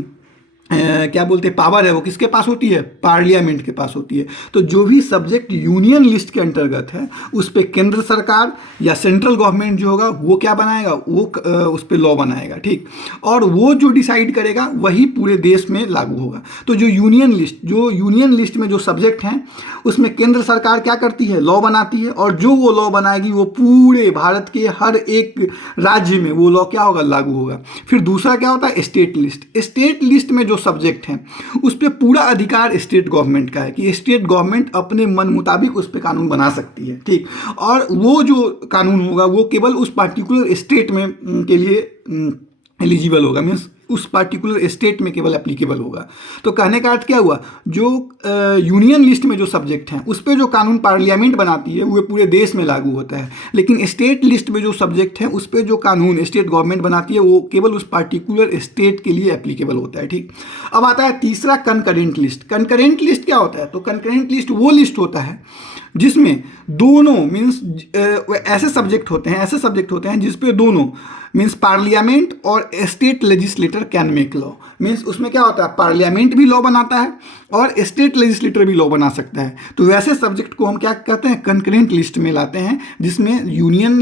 क्या बोलते हैं पावर है, वो किसके पास होती है? पार्लियामेंट के पास होती है। तो जो भी सब्जेक्ट यूनियन लिस्ट के अंतर्गत है, उस पर केंद्र सरकार या सेंट्रल गवर्नमेंट जो होगा वो क्या बनाएगा? वो उस पर लॉ बनाएगा। ठीक, और वो जो डिसाइड करेगा वही पूरे देश में लागू होगा। तो जो यूनियन लिस्ट में जो सब्जेक्ट हैं, उसमें केंद्र सरकार क्या करती है? लॉ बनाती है, और जो वो लॉ बनाएगी वो पूरे भारत के हर एक राज्य में वो लॉ क्या होगा? लागू होगा। फिर दूसरा क्या होता है? State list. स्टेट लिस्ट में जो सब्जेक्ट हैं उस पे पूरा अधिकार स्टेट गवर्नमेंट का है कि स्टेट गवर्नमेंट अपने मन मुताबिक उस पे कानून बना सकती है। ठीक, और वो जो कानून होगा वो केवल उस पार्टिकुलर स्टेट में के लिए एलिजिबल होगा, मीन्स उस पार्टिकुलर स्टेट में केवल एप्लीकेबल होगा। तो कहने का अर्थ क्या हुआ? जो यूनियन लिस्ट में जो सब्जेक्ट हैं उस पर जो कानून पार्लियामेंट बनाती है वो पूरे देश में लागू होता है, लेकिन स्टेट लिस्ट में जो सब्जेक्ट हैं उस पर जो कानून स्टेट गवर्नमेंट बनाती है वो केवल उस पार्टिकुलर स्टेट के लिए एप्लीकेबल होता है। ठीक, अब आता है तीसरा कंकरेंट लिस्ट। कंकरेंट लिस्ट क्या होता है? तो कंकरेंट लिस्ट वो लिस्ट होता है जिसमें दोनों मीन्स ऐसे सब्जेक्ट होते हैं जिसपे दोनों मीन्स पार्लियामेंट और state legislator can make law. Means उसमें क्या होता है? पार्लियामेंट भी लॉ बनाता है और स्टेट लेजिस्लेटर भी लॉ बना सकता है। तो वैसे सब्जेक्ट को हम क्या कहते हैं? कंकरेंट लिस्ट में लाते हैं, जिसमें यूनियन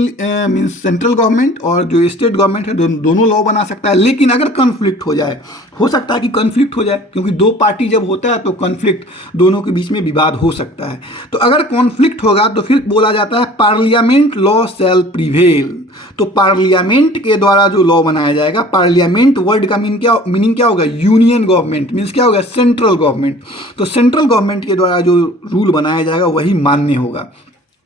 मीन्स सेंट्रल गवर्नमेंट और जो स्टेट गवर्नमेंट है दोनों लॉ बना सकता है। लेकिन अगर कन्फ्लिक्ट हो जाए, हो सकता है कि कन्फ्लिक्ट हो जाए, क्योंकि 2 पार्टी जब होता है तो कन्फ्लिक्ट, दोनों के बीच में विवाद हो सकता है। तो अगर कॉन्फ्लिक्ट होगा तो फिर बोला जाता है पार्लियामेंट लॉ शैल प्रिवेल। तो पार्लियामेंट के द्वारा जो लॉ बनाया जाएगा, पार्लियामेंट वर्ड का मीनिंग क्या होगा? यूनियन गवर्नमेंट मीन्स क्या होगा? Central government. तो सेंट्रल गवर्नमेंट के द्वारा जो रूल बनाया जाएगा वही मान्य होगा।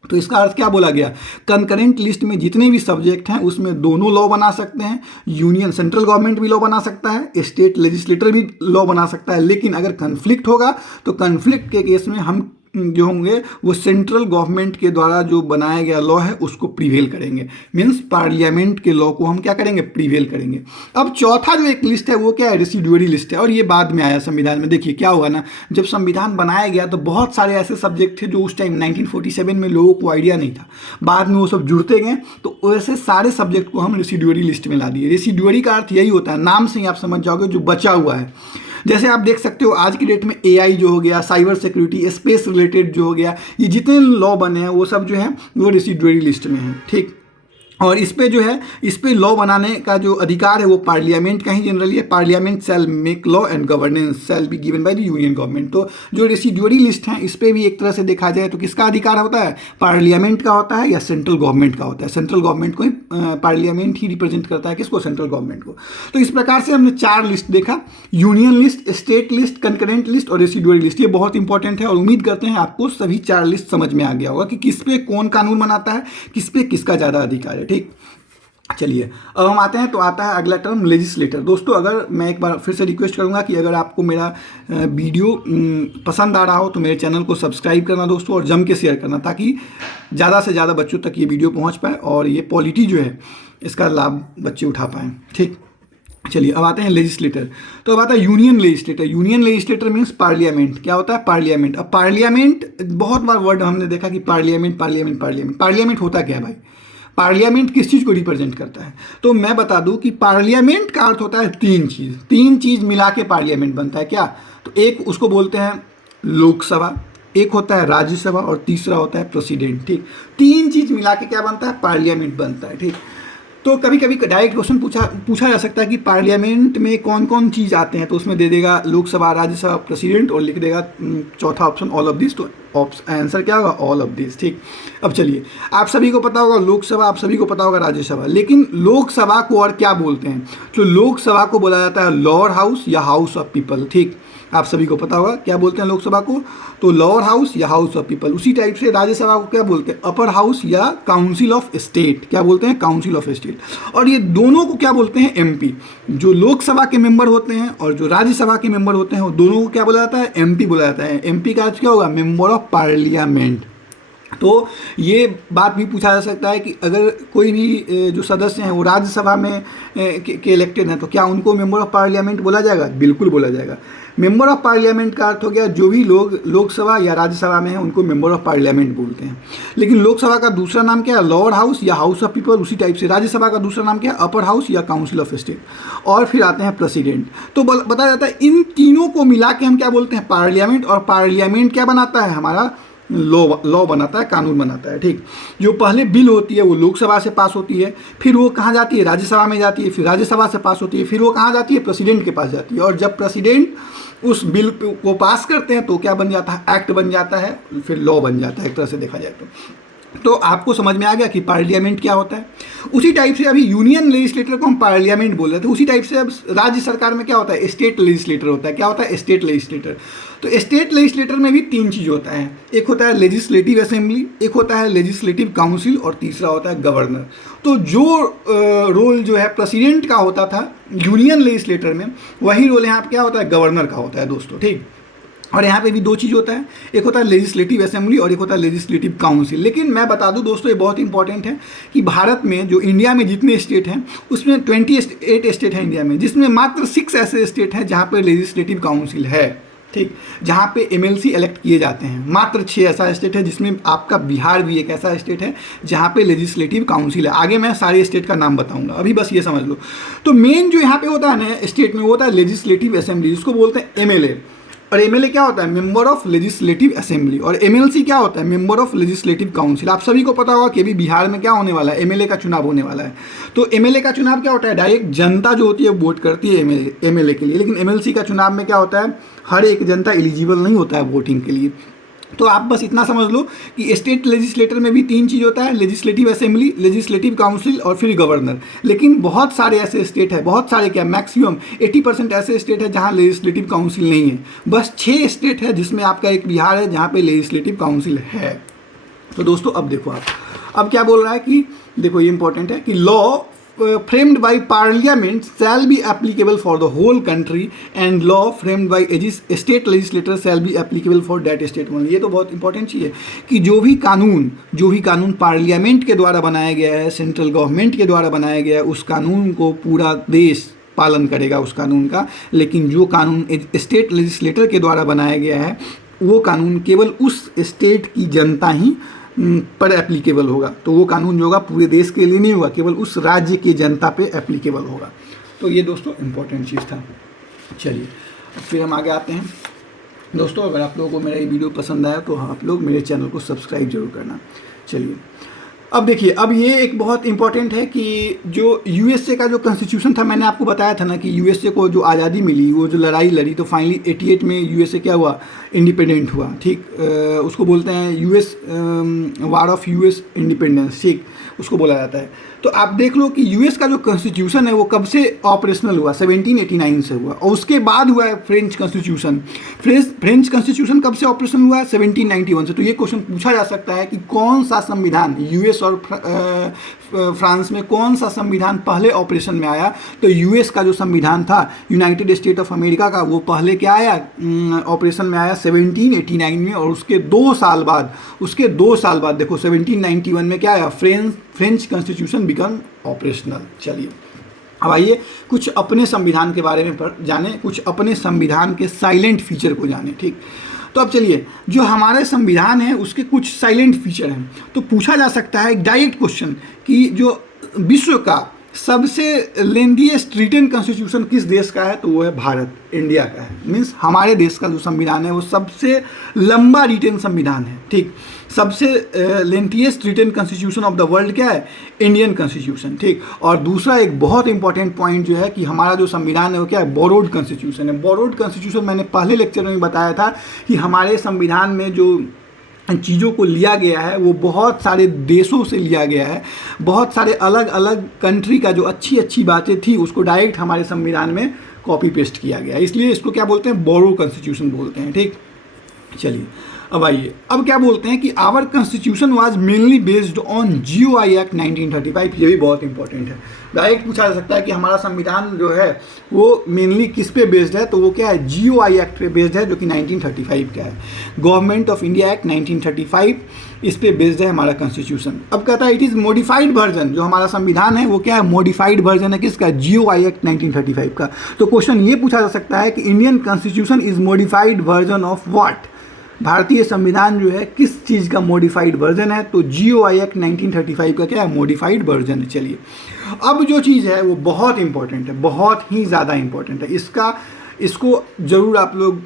तो इसका अर्थ क्या बोला गया? कंकरेंट लिस्ट में जितने भी सब्जेक्ट हैं उसमें दोनों लॉ बना सकते हैं। यूनियन सेंट्रल गवर्नमेंट भी लॉ बना सकता है, स्टेट लेजिस्लेटर भी लॉ बना सकता है। लेकिन अगर कन्फ्लिक्ट होगा तो कन्फ्लिक्ट के केस में हम जो होंगे वो सेंट्रल गवर्नमेंट के द्वारा जो बनाया गया लॉ है उसको प्रिवेल करेंगे, मीन्स पार्लियामेंट के लॉ को हम क्या करेंगे? प्रिवेल करेंगे। अब चौथा जो एक लिस्ट है वो क्या है? रेसिडुअरी लिस्ट है, और ये बाद में आया संविधान में। देखिए क्या हुआ ना, जब संविधान बनाया गया तो बहुत सारे ऐसे सब्जेक्ट थे जो उस टाइम 1947 में लोगों को आइडिया नहीं था, बाद में वो सब जुड़ते गए, तो वैसे सारे सब्जेक्ट को हम रेसिडुअरी लिस्ट में ला दिए। रेसिडुअरी का अर्थ यही होता है, नाम से ही आप समझ जाओगे, जो बचा हुआ है। जैसे आप देख सकते हो आज की डेट में AI जो हो गया, साइबर सिक्योरिटी, स्पेस रिलेटेड जो हो गया, ये जितने लॉ बने हैं वो सब जो है वो रेसिडुअरी लिस्ट में है। ठीक, और इस पे जो है, इस पे लॉ बनाने का जो अधिकार है वो पार्लियामेंट का ही जनरली है। Parliament shell make law and governance shall be given by the union government. तो जो रेसिडुअरी लिस्ट है इस पे भी एक तरह से देखा जाए तो किसका अधिकार होता है? पार्लियामेंट का होता है या सेंट्रल गवर्नमेंट का होता है? सेंट्रल गवर्नमेंट को ही पार्लियामेंट ही रिप्रेजेंट करता है, किसको? सेंट्रल गवर्नमेंट को। तो इस प्रकार से हमने 4 लिस्ट देखा, union list, state list, concurrent list और रेसिडुअरी लिस्ट। ये बहुत इंपॉर्टेंट है और उम्मीद करते हैं आपको सभी 4 लिस्ट समझ में आ गया होगा कि किस पे कौन कानून बनाता है, किस पे किसका ज़्यादा अधिकार है। ठीक, चलिए अब हम आते हैं, तो आता है अगला टर्म लेजिस्लेटर। दोस्तों अगर मैं एक बार फिर से रिक्वेस्ट करूंगा कि अगर आपको मेरा वीडियो पसंद आ रहा हो तो मेरे चैनल को सब्सक्राइब करना दोस्तों, और जम के शेयर करना, ताकि ज़्यादा से ज़्यादा बच्चों तक ये वीडियो पहुंच पाए और ये पॉलिटी जो है इसका लाभ बच्चे उठा पाएँ। ठीक, चलिए अब आते हैं लेजिस्लेटर। तो अब आता है union legislator. Union legislator means parliament. क्या होता है? पार्लियामेंट। अब पार्लियामेंट, बहुत बार वर्ड हमने देखा कि पार्लियामेंट पार्लियामेंट पार्लियामेंट। पार्लियामेंट होता क्या है भाई? पार्लियामेंट किस चीज़ को रिप्रेजेंट करता है? तो मैं बता दूं कि पार्लियामेंट का अर्थ होता है तीन चीज़ मिला के पार्लियामेंट बनता है। क्या? तो एक उसको बोलते हैं लोकसभा, एक होता है राज्यसभा और तीसरा होता है प्रेसिडेंट। ठीक, तीन चीज़ मिला के क्या बनता है? पार्लियामेंट बनता है। ठीक, तो कभी कभी डायरेक्ट क्वेश्चन पूछा जा सकता है कि पार्लियामेंट में कौन कौन चीज़ आते हैं, तो उसमें दे देगा लोकसभा, राज्यसभा, प्रेसिडेंट और लिख देगा चौथा ऑप्शन ऑल ऑफ दिस। तो आंसर क्या होगा? All of this. ठीक, अब चलिए, आप सभी को पता होगा लोकसभा, आप सभी को पता होगा राज्यसभा, लेकिन लोकसभा को और क्या बोलते हैं? तो लोकसभा को बोला जाता है लोअर हाउस या हाउस ऑफ पीपल। ठीक, आप सभी को पता होगा क्या बोलते हैं लोकसभा को? तो लोअर हाउस या हाउस ऑफ पीपल। उसी टाइप से राज्यसभा को क्या बोलते हैं? अपर हाउस या काउंसिल ऑफ स्टेट। क्या बोलते हैं? Council of state. और ये दोनों को क्या बोलते हैं? एमपी। जो लोकसभा के मेंबर होते हैं और जो राज्यसभा के मेंबर होते हैं, वो दोनों को क्या बोला जाता है? एमपी बोला जाता है। एमपी का अर्थ क्या होगा? Member of parliament. तो ये बात भी पूछा जा सकता है कि अगर कोई भी जो सदस्य हैं वो राज्यसभा में के इलेक्टेड हैं, तो क्या उनको मेंबर ऑफ पार्लियामेंट बोला जाएगा? बिल्कुल बोला जाएगा। मेंबर ऑफ पार्लियामेंट का अर्थ हो गया जो भी लोग लोकसभा या राज्यसभा में हैं उनको मेंबर ऑफ पार्लियामेंट बोलते हैं। लेकिन लोकसभा का दूसरा नाम क्या है? लोअर हाउस या हाउस ऑफ पीपल। उसी टाइप से राज्यसभा का दूसरा नाम क्या है? अपर हाउस या काउंसिल ऑफ स्टेट। और फिर आते हैं प्रेसिडेंट। तो बताया जाता है इन तीनों को मिला के हम क्या बोलते हैं? पार्लियामेंट। और पार्लियामेंट क्या बनाता है? हमारा लॉ बनाता है, कानून बनाता है। ठीक, जो पहले बिल होती है वो लोकसभा से पास होती है, फिर वो कहाँ जाती है? राज्यसभा में जाती है, फिर राज्यसभा से पास होती है, फिर वो कहाँ जाती है? प्रेसिडेंट के पास जाती है। और जब प्रेसिडेंट उस बिल को पास करते हैं तो क्या बन जाता है? एक्ट बन जाता है, फिर लॉ बन जाता है एक तरह से देखा जाए तो आपको समझ में आ गया कि पार्लियामेंट क्या होता है। उसी टाइप से अभी यूनियन लेजिस्लेटर को हम पार्लियामेंट बोल रहे थे, उसी टाइप से अब राज्य सरकार में क्या होता है? स्टेट लेजिस्लेटर होता है। क्या होता है? State legislator. तो स्टेट लेजिस्लेटर में भी तीन चीज़ होता है, एक होता है लेजिस्लेटिव असेंबली, एक होता है लेजिस्लेटिव काउंसिल और तीसरा होता है गवर्नर। तो जो रोल जो है प्रेसिडेंट का होता था यूनियन लेजिस्लेटर में, वही रोल यहाँ पर क्या होता है? गवर्नर का होता है दोस्तों। ठीक, और यहाँ पे भी दो चीज़ होता है, एक होता है लेजिस्लेटिव असेंबली और एक होता है लेजिस्लेटिव काउंसिल। लेकिन मैं बता दूं दोस्तों, ये बहुत इंपॉर्टेंट है कि भारत में जो इंडिया में जितने स्टेट हैं उसमें 28 स्टेट हैं इंडिया में, जिसमें मात्र 6 ऐसे स्टेट हैं जहाँ पे लेजिस्लेटिव काउंसिल है। ठीक, जहाँ पे एमएलसी इलेक्ट किए जाते हैं। मात्र 6 ऐसा स्टेट है, जिसमें आपका बिहार भी एक ऐसा स्टेट है जहाँ पे लेजिस्लेटिव काउंसिल है। आगे मैं सारे स्टेट का नाम बताऊंगा, अभी बस ये समझ लो। तो मेन जो यहाँ पे होता है ना स्टेट में, वो होता है लेजिस्लेटिव असेंबली, जिसको बोलते हैं एमएलए। और एमएलए क्या होता है? Member of legislative assembly. और एमएलसी क्या होता है? Member of legislative council. आप सभी को पता होगा कि अभी बिहार में क्या होने वाला है? एमएलए का चुनाव होने वाला है। तो एमएलए का चुनाव क्या होता है? डायरेक्ट जनता जो होती है वोट करती है एमएलए के लिए। लेकिन एमएलसी का चुनाव में क्या होता है? हर एक जनता एलिजिबल नहीं होता है वोटिंग के लिए। तो आप बस इतना समझ लो कि स्टेट लेजिस्लेटर में भी तीन चीज़ होता है, लेजिस्लेटिव असेंबली, लेजिस्लेटिव काउंसिल और फिर गवर्नर। लेकिन बहुत सारे ऐसे स्टेट हैं, बहुत सारे क्या, मैक्सिमम 80% ऐसे स्टेट है जहां लेजिस्लेटिव काउंसिल नहीं है। बस 6 स्टेट है जिसमें आपका एक बिहार है जहां पे लेजिस्लेटिव काउंसिल है। तो दोस्तों अब देखो, आप अब क्या बोल रहा है कि देखो ये इंपॉर्टेंट है कि law framed by parliament shall be applicable for the whole country and law framed by state legislature shall be applicable for that state only। ये तो बहुत इंपॉर्टेंट चीज़ है कि जो भी कानून पार्लियामेंट के द्वारा बनाया गया है, सेंट्रल गवर्नमेंट के द्वारा बनाया गया है, उस कानून को पूरा देश पालन करेगा उस कानून का। लेकिन जो कानून स्टेट लेजिस्लेटर के द्वारा बनाया गया है वो कानून केवल उस स्टेट की जनता ही पर एप्लीकेबल होगा। तो वो कानून जो होगा पूरे देश के लिए नहीं होगा, केवल उस राज्य की जनता पे एप्लीकेबल होगा। तो ये दोस्तों इम्पोर्टेंट चीज़ था। चलिए फिर हम आगे आते हैं। दोस्तों अगर आप लोगों को मेरा ये वीडियो पसंद आया तो आप लोग मेरे चैनल को सब्सक्राइब जरूर करना। चलिए अब देखिए, अब ये एक बहुत इंपॉर्टेंट है कि जो यूएसए का जो कॉन्स्टिट्यूशन था, मैंने आपको बताया था ना कि यूएसए को जो आज़ादी मिली, वो जो लड़ाई लड़ी, तो फाइनली 88 में यूएसए क्या हुआ? इंडिपेंडेंट हुआ। ठीक, उसको बोलते हैं US war of US independence. ठीक, उसको बोला जाता है। तो आप देख लो कि यूएस का जो कॉन्स्टिट्यूशन है वो कब से ऑपरेशनल हुआ? 1789 से हुआ। और उसके बाद हुआ है फ्रेंच कॉन्स्टिट्यूशन। फ्रेंच कॉन्स्टिट्यूशन कब से ऑपरेशनल हुआ है? 1791 से। तो ये क्वेश्चन पूछा जा सकता है कि कौन सा संविधान यूएस और फ्रांस में कौन सा संविधान पहले ऑपरेशन में आया? तो यूएस का जो संविधान था, यूनाइटेड स्टेट ऑफ अमेरिका का, वो पहले क्या आया? ऑपरेशन में आया 1789 में। और उसके 2 साल बाद देखो 1791 में क्या आया? French constitution become operational. चलिए अब आइए कुछ अपने संविधान के बारे में जाने, कुछ अपने संविधान के साइलेंट फीचर को जाने। ठीक, तो अब चलिए, जो हमारे संविधान है उसके कुछ साइलेंट फीचर हैं। तो पूछा जा सकता है एक डायरेक्ट क्वेश्चन कि जो विश्व का सबसे लेंथीएस्ट रिटन कॉन्स्टिट्यूशन किस देश का है, तो वो है भारत, इंडिया का है। मीन्स हमारे देश का जो संविधान है वो सबसे लंबा रिटन संविधान है। ठीक, सबसे lengthiest written constitution of the world क्या है, इंडियन कॉन्स्टिट्यूशन। ठीक, और दूसरा एक बहुत इंपॉर्टेंट पॉइंट जो है कि हमारा जो संविधान है वो क्या है, बोरोड कॉन्स्टिट्यूशन है। बोरोड कॉन्स्टिट्यूशन मैंने पहले लेक्चर में बताया था कि हमारे संविधान में जो चीज़ों को लिया गया है वो बहुत सारे देशों से लिया गया है, बहुत सारे अलग अलग कंट्री का जो अच्छी अच्छी बातें थी उसको डायरेक्ट हमारे संविधान में कॉपी पेस्ट किया गया है, इसलिए इसको क्या बोलते हैं, बोरो कॉन्स्टिट्यूशन बोलते हैं। ठीक, चलिए अब आइए, अब क्या बोलते हैं कि our constitution was mainly based on GOI act 1935। ये भी बहुत इंपॉर्टेंट है, डायरेक्ट पूछा जा सकता है कि हमारा संविधान जो है वो मेनली किस पे बेस्ड है, तो वो क्या है, GOI एक्ट पे बेस्ड है जो कि 1935 का है, गवर्नमेंट ऑफ इंडिया एक्ट 1935, इस पे बेस्ड है हमारा कॉन्स्टिट्यूशन। अब कहता है इट इज़ मॉडिफाइड वर्जन, जो हमारा संविधान है वो क्या है, मॉडिफाइड वर्जन है किसका, GOI एक्ट 1935 का। तो क्वेश्चन ये पूछा जा सकता है कि Indian constitution is modified version of what, भारतीय संविधान जो है किस चीज़ का मॉडिफाइड वर्जन है, तो GOI एक्ट 1935 का क्या है, मॉडिफाइड वर्जन है। चलिए, अब जो चीज़ है वो बहुत इंपॉर्टेंट है, बहुत ही ज़्यादा इंपॉर्टेंट है, इसको ज़रूर आप लोग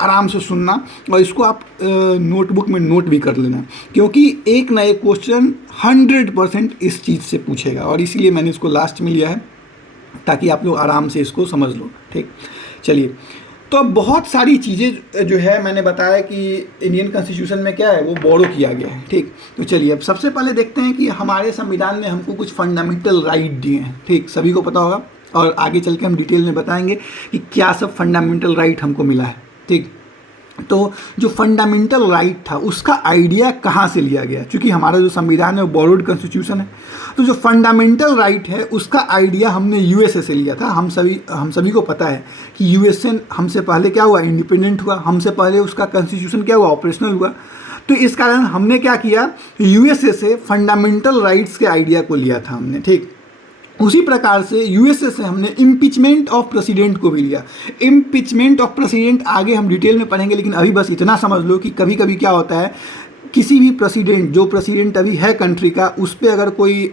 आराम से सुनना और इसको आप नोटबुक में नोट भी कर लेना, क्योंकि एक ना एक क्वेश्चन 100% इस चीज़ से पूछेगा, और इसीलिए मैंने इसको लास्ट में लिया है ताकि आप लोग आराम से इसको समझ लो। ठीक, चलिए, तो अब बहुत सारी चीज़ें जो है मैंने बताया कि इंडियन कॉन्स्टिट्यूशन में क्या है वो बोरो किया गया है। ठीक, तो चलिए अब सबसे पहले देखते हैं कि हमारे संविधान ने हमको कुछ फंडामेंटल राइट दिए हैं। ठीक, सभी को पता होगा और आगे चल के हम डिटेल में बताएंगे कि क्या सब फंडामेंटल राइट हमको मिला है। ठीक, तो जो फंडामेंटल राइट था उसका आइडिया कहाँ से लिया गया, क्योंकि हमारा जो संविधान है वो बोरोड कॉन्स्टिट्यूशन है, तो जो फंडामेंटल राइट है उसका आइडिया हमने USA से लिया था। हम सभी को पता है कि USA हमसे पहले क्या हुआ, इंडिपेंडेंट हुआ, हमसे पहले उसका कॉन्स्टिट्यूशन क्या हुआ, ऑपरेशनल हुआ। तो इस कारण हमने क्या किया, USA से फंडामेंटल राइट्स के आइडिया को लिया था हमने। ठीक, उसी प्रकार से USA से हमने इम्पीचमेंट ऑफ प्रेसिडेंट को भी लिया। इम्पीचमेंट ऑफ प्रेसिडेंट आगे हम डिटेल में पढ़ेंगे, लेकिन अभी बस इतना समझ लो कि कभी कभी क्या होता है, किसी भी प्रेसिडेंट, जो प्रेसिडेंट अभी है कंट्री का, उस पर अगर कोई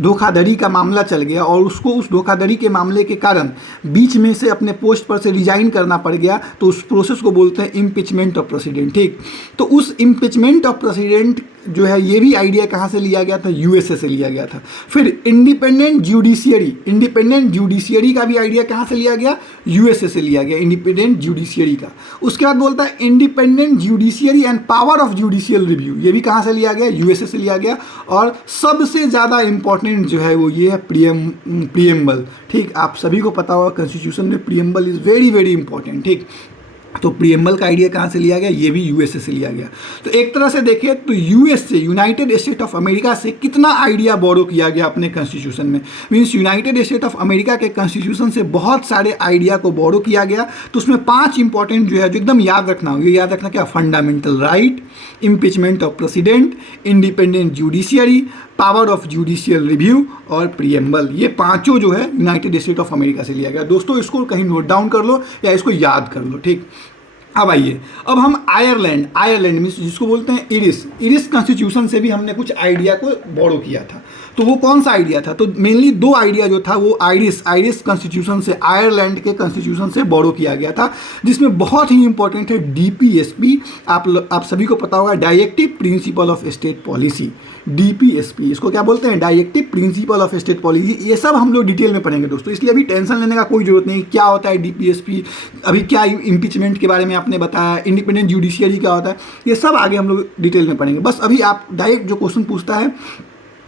धोखाधड़ी का मामला चल गया और उसको उस धोखाधड़ी के मामले के कारण बीच में से अपने पोस्ट पर से रिजाइन करना पड़ गया, तो उस प्रोसेस को बोलते हैं इम्पीचमेंट ऑफ प्रेसिडेंट। ठीक, तो उस इम्पीचमेंट ऑफ प्रेसिडेंट जो है ये भी आइडिया कहाँ से लिया गया था, USA से लिया गया था। फिर इंडिपेंडेंट जुडिशियरी का भी आइडिया कहाँ से लिया गया, USA से लिया गया, इंडिपेंडेंट जुडिशियरी का। उसके बाद बोलता है independent judiciary and power of judicial review, ये भी कहाँ से लिया गया, USA से लिया गया। और सबसे ज़्यादा इंपॉर्टेंट जो है वो ये है प्रीएम्बल। ठीक, आप सभी को पता होगा कॉन्स्टिट्यूशन में preamble is very very important. ठीक, तो प्रीएम्बल का आइडिया कहाँ से लिया गया, ये भी USA से लिया गया। तो एक तरह से देखिए तो US से, यूनाइटेड स्टेट ऑफ अमेरिका से कितना आइडिया बोरो किया गया अपने कॉन्स्टिट्यूशन में। Means United state of America के कॉन्स्टिट्यूशन से बहुत सारे आइडिया को बोरो किया गया। तो उसमें 5 इंपॉर्टेंट जो है जो एकदम याद रखना हो, ये याद रखना क्या, fundamental right, impeachment of president, independent judiciary, power of judicial review और प्रीएम्बल। ये पांचों जो है यूनाइटेड स्टेट ऑफ अमेरिका से लिया गया। दोस्तों इसको कहीं नोट डाउन कर लो या इसको याद कर लो। ठीक, अब आइए, अब हम आयरलैंड मीन्स जिसको बोलते हैं इरिस कॉन्स्टिट्यूशन से भी हमने कुछ आइडिया को बोरो किया था। तो वो कौन सा आइडिया था, तो मेनली 2 आइडिया जो था वो आयरिश कॉन्स्टिट्यूशन से, आयरलैंड के कॉन्स्टिट्यूशन से बोरो किया गया था, जिसमें बहुत ही इंपॉर्टेंट है DPSP। आप सभी को पता होगा, directive principle of state policy, DPSP, इसको क्या बोलते हैं, directive principle of state policy. ये सब हम लोग डिटेल में पढ़ेंगे दोस्तों, इसलिए अभी टेंशन लेने का कोई जरूरत नहीं। क्या होता है DPSP, अभी क्या इम्पीचमेंट के बारे में आपने बताया, इंडिपेंडेंट जुडिशियरी क्या होता है, ये सब आगे हम लोग डिटेल में पढ़ेंगे। बस अभी आप डायरेक्ट जो क्वेश्चन पूछता है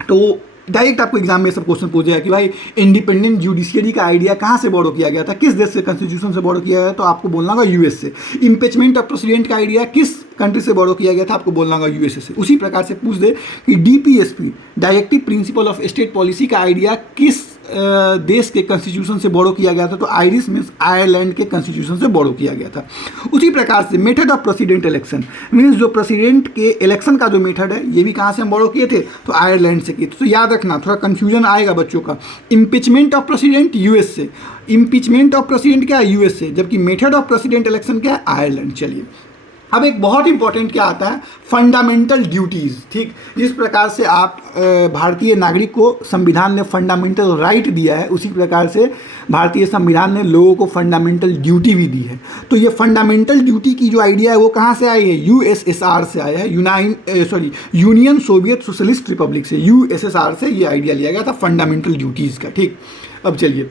तो डायरेक्ट आपको एग्जाम में सब क्वेश्चन पूछ जाएगा कि भाई इंडिपेंडेंट जुडिशियरी का आइडिया कहाँ से बोरो किया गया था, किस देश से कॉन्स्टिट्यूशन से बोरो किया गया, तो आपको बोलना होगा US से। इम्पीचमेंट ऑफ प्रेसिडेंट का आइडिया किस कंट्री से बोरो किया गया था, आपको बोलना होगा USA से। उसी प्रकार से पूछ दे कि DPSP, directive principle of state policy का आइडिया किस देश के कॉन्स्टिट्यूशन से बोरो किया गया था, तो आयरिश मीन्स आयरलैंड के कॉन्स्टिट्यूशन से बोरो किया गया था। उसी प्रकार से method of president election means जो प्रेसिडेंट के इलेक्शन का जो मेथड है ये भी कहाँ से हम बोरो किए थे, तो आयरलैंड से किए थे। तो याद रखना, थोड़ा कन्फ्यूजन आएगा बच्चों का। इम्पीचमेंट ऑफ प्रेसिडेंट यूएस से, इम्पीचमेंट ऑफ प्रेसिडेंट क्या है, यूएस से, जबकि मेथड ऑफ प्रेसिडेंट इलेक्शन क्या है, आयरलैंड। चलिए अब एक बहुत इंपॉर्टेंट क्या आता है, फंडामेंटल ड्यूटीज़। ठीक, जिस प्रकार से आप भारतीय नागरिक को संविधान ने फंडामेंटल राइट दिया है, उसी प्रकार से भारतीय संविधान ने लोगों को फंडामेंटल ड्यूटी भी दी है। तो ये फंडामेंटल ड्यूटी की जो आइडिया है वो कहाँ से आई है, यूएसएसआर से आया है, यूनियन सोवियत सोशलिस्ट रिपब्लिक से, यूएसएसआर से ये आइडिया लिया गया था फंडामेंटल ड्यूटीज़ का। ठीक, अब चलिए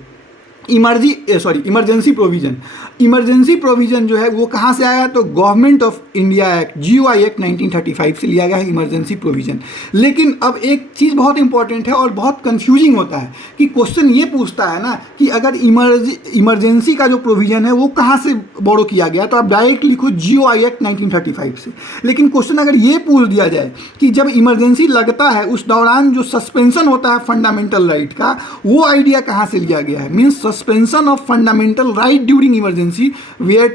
इमरजेंसी प्रोविज़न। इमरजेंसी प्रोविज़न जो है वो कहाँ से आया, तो government of India act, GOI act 1935 से लिया गया है इमरजेंसी प्रोविज़न। लेकिन अब एक चीज़ बहुत इंपॉर्टेंट है और बहुत कंफ्यूजिंग होता है कि क्वेश्चन ये पूछता है ना कि अगर इमरजेंसी का जो प्रोविज़न है वो कहाँ से बोरो किया गया, तो आप डायरेक्ट लिखो जीओआई एक्ट 1935 से। लेकिन क्वेश्चन अगर ये पूछ दिया जाए कि जब इमरजेंसी लगता है उस दौरान जो सस्पेंशन होता है फंडामेंटल राइट का, वो आइडिया कहाँ से लिया गया है, means suspension of fundamental right during emergency where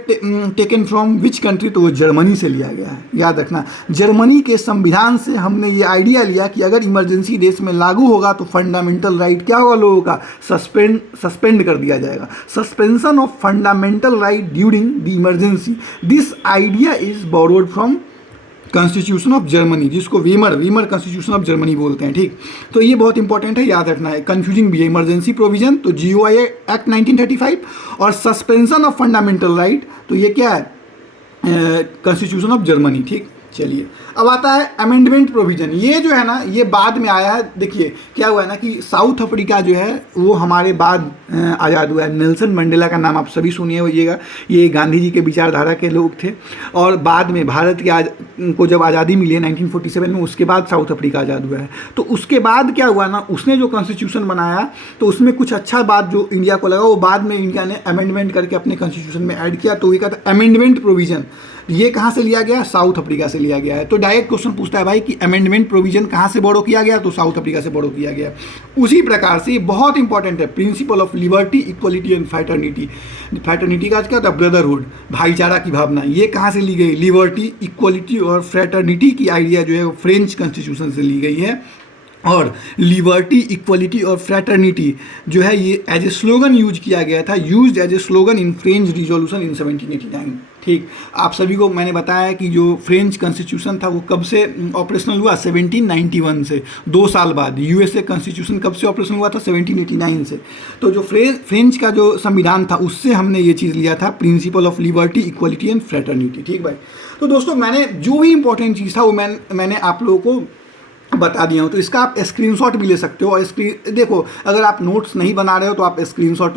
taken from which country, तो वो जर्मनी से लिया गया है। याद रखना, जर्मनी के संविधान से हमने ये आइडिया लिया कि अगर इमरजेंसी देश में लागू होगा तो फंडामेंटल राइट क्या होगा, लोगों का सस्पेंड कर दिया जाएगा। Suspension of fundamental right during the emergency, this idea is borrowed from constitution of Germany, जिसको वीमर कॉन्स्टिट्यूशन ऑफ जर्मनी बोलते हैं। ठीक, तो ये बहुत इंपॉर्टेंट है, याद रखना है, कंफ्यूजिंग भी है। इमरजेंसी प्रोविजन तो जीओआई एक्ट 1935 और सस्पेंशन ऑफ फंडामेंटल राइट तो ये क्या है, कॉन्स्टिट्यूशन ऑफ जर्मनी। ठीक, चलिए अब आता है अमेंडमेंट प्रोविजन। ये जो है ना ये बाद में आया है। देखिए क्या हुआ है ना कि साउथ अफ्रीका जो है वो हमारे बाद आज़ाद हुआ है। नेल्सन मंडेला का नाम आप सभी सुनिए होइएगा, ये गांधी जी के विचारधारा के लोग थे। और बाद में भारत के को जब आज़ादी मिली है 1947 में, उसके बाद साउथ अफ्रीका आज़ाद हुआ है। तो उसके बाद क्या हुआ ना, उसने जो कॉन्स्टिट्यूशन बनाया तो उसमें कुछ अच्छा बात जो इंडिया को लगा वो बाद में इंडिया ने अमेंडमेंट करके अपने कॉन्स्टिट्यूशन में ऐड किया। तो ये कहता है अमेंडमेंट प्रोविजन, ये कहाँ से लिया गया, साउथ अफ्रीका से लिया गया है। तो डायरेक्ट क्वेश्चन पूछता है भाई कि अमेंडमेंट प्रोविजन कहाँ से बोरो किया गया, तो साउथ अफ्रीका से बोरो किया गया। उसी प्रकार से बहुत इंपॉर्टेंट है principle of liberty, equality and fraternity. Fraternity का क्या होता है, ब्रदरहुड, भाईचारा की भावना। ये कहाँ से ली गई, लिबर्टी, इक्वलिटी और फ्रैटर्निटी की आइडिया जो है वो फ्रेंच कॉन्स्टिट्यूशन से ली गई है। और लिबर्टी, इक्वलिटी और फ्रैटर्निटी जो है ये एज ए स्लोगन यूज किया गया था, used as a slogan in French resolution in 1789। ठीक, आप सभी को मैंने बताया कि जो फ्रेंच कॉन्स्टिट्यूशन था वो कब से ऑपरेशनल हुआ, 1791 से, 2 साल बाद। यूएसए कॉन्स्टिट्यूशन कब से ऑपरेशनल हुआ था, 1789 से। तो जो फ्रेंच का जो संविधान था उससे हमने ये चीज़ लिया था, principle of liberty, equality and fraternity. ठीक भाई, तो दोस्तों मैंने जो भी इंपॉर्टेंट चीज़ था वो मैंने आप लोगों को बता दिया हूँ। तो इसका आप स्क्रीनशॉट भी ले सकते हो। और देखो, अगर आप नोट्स नहीं बना रहे हो तो आप स्क्रीनशॉट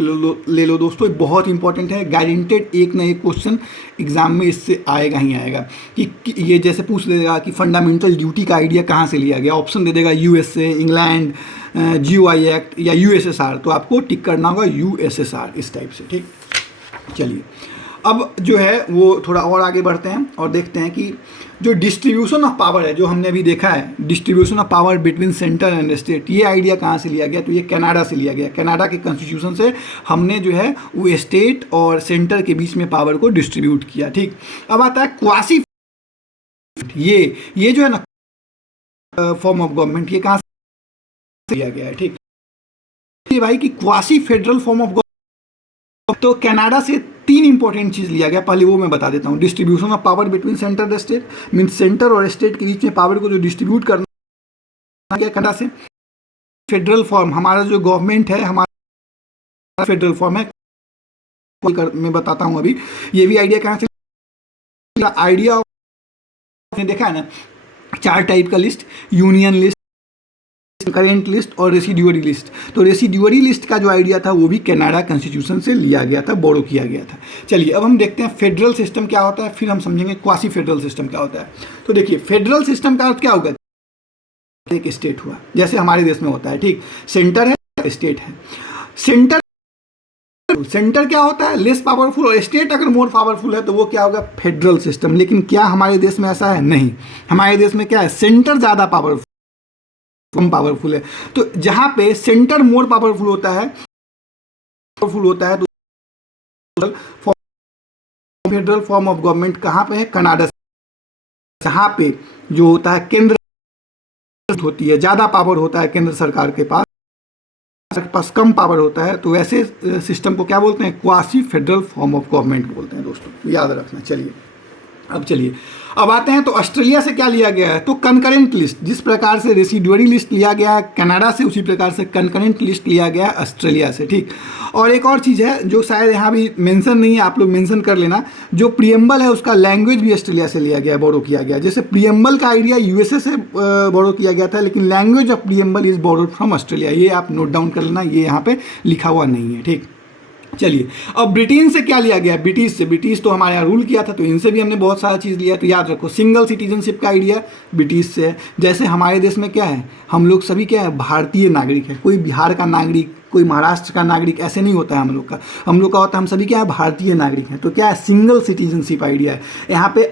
ले लो दोस्तों, ये बहुत इंपॉर्टेंट है। गारंटेड एक ना एक क्वेश्चन एग्जाम में इससे आएगा ही आएगा कि ये जैसे पूछ देगा कि फंडामेंटल ड्यूटी का आइडिया कहाँ से लिया गया, ऑप्शन दे देगा यूएसए, इंग्लैंड, जीओआई एक्ट या यूएसएसआर, तो आपको टिक करना होगा यूएसएसआर इस टाइप से। ठीक, चलिए अब जो है वो थोड़ा और आगे बढ़ते हैं और देखते हैं कि जो डिस्ट्रीब्यूशन ऑफ पावर है, जो हमने अभी देखा है, distribution of power between centre and state, ये आइडिया कहाँ से लिया गया, तो ये कनाडा से लिया गया। कनाडा के कॉन्स्टिट्यूशन से हमने जो है वो स्टेट और सेंटर के बीच में पावर को डिस्ट्रीब्यूट किया। ठीक, अब आता है क्वासी, ये जो है ना फॉर्म ऑफ गवर्नमेंट, ये कहाँ से लिया गया है। ठीक, ये भाई कि क्वासी फेडरल फॉर्म ऑफ, तो कनाडा से 3 इंपॉर्टेंट चीज़ लिया गया। पहले वो मैं बता देता हूँ। Distribution of power between centre and state, means centre और स्टेट के बीच में पावर को जो डिस्ट्रीब्यूट करना गया कनाडा से। फेडरल फॉर्म, हमारा जो गवर्नमेंट है हमारा फेडरल फॉर्म है, मैं बताता हूँ अभी। ये भी आइडिया कहाँ से, आइडिया आपने देखा है ना 4 टाइप का list, union list, current list और रेसिड्यूअरी लिस्ट। तो रेसिड्यूअरी लिस्ट का जो आइडिया था वो भी कनाडा कॉन्स्टिट्यूशन से लिया गया था, बोरो किया गया था। चलिए अब हम देखते हैं फेडरल सिस्टम क्या होता है, फिर हम समझेंगे क्वासी फेडरल सिस्टम क्या होता है। तो देखिए फेडरल सिस्टम का अर्थ क्या होगा, एक स्टेट हुआ जैसे हमारे देश में होता है। ठीक, सेंटर है, स्टेट है। सेंटर क्या होता है, लेस पावरफुल, और स्टेट अगर मोर पावरफुल है तो वो क्या होगा, फेडरल सिस्टम। लेकिन क्या हमारे देश में ऐसा है, नहीं। हमारे देश में क्या है, सेंटर ज़्यादा पावरफुल कम पावरफुल है। तो जहाँ पे सेंटर मोर पावरफुल होता है तो फेडरल फॉर्म ऑफ गवर्नमेंट कहाँ पे है? कनाडा। जहाँ पे जो होता है केंद्र होती है, ज़्यादा पावर होता है केंद्र सरकार के पास कम पावर होता है, तो वैसे सिस्टम को क्या बोलते हैं? Quasi federal form of government बोलते हैं दोस्तों, याद रखना। चलिए अब आते हैं तो ऑस्ट्रेलिया से क्या लिया गया है? तो कनकरेंट लिस्ट, जिस प्रकार से रेसिडुअरी लिस्ट लिया गया है कनाडा से, उसी प्रकार से कनकरेंट लिस्ट लिया गया है ऑस्ट्रेलिया से, ठीक। और एक और चीज़ है जो शायद यहाँ भी मेंशन नहीं है, आप लोग मेंशन कर लेना, जो प्रियम्बल है उसका लैंग्वेज भी ऑस्ट्रेलिया से लिया गया है, बोरो किया गया। जैसे प्रियम्बल का आइडिया यूएसए से बोरो किया गया था, लेकिन language of preamble is borrowed from Australia. ये आप नोट डाउन कर लेना, ये यहाँ पे लिखा हुआ नहीं है, ठीक। चलिए अब ब्रिटेन से क्या लिया गया? ब्रिटिश से। ब्रिटिश तो हमारे यहाँ रूल किया था, तो इनसे भी हमने बहुत सारा चीज़ लिया। तो याद रखो सिंगल सिटीजनशिप का आइडिया ब्रिटिश से है। जैसे हमारे देश में क्या है, हम लोग सभी क्या है? भारतीय नागरिक है। कोई बिहार का नागरिक, कोई महाराष्ट्र का नागरिक, ऐसे नहीं होता है हम लोग का होता है, हम सभी क्या है? भारतीय नागरिक हैं। तो क्या है? सिंगल सिटीजनशिप आइडिया है। यहाँ पे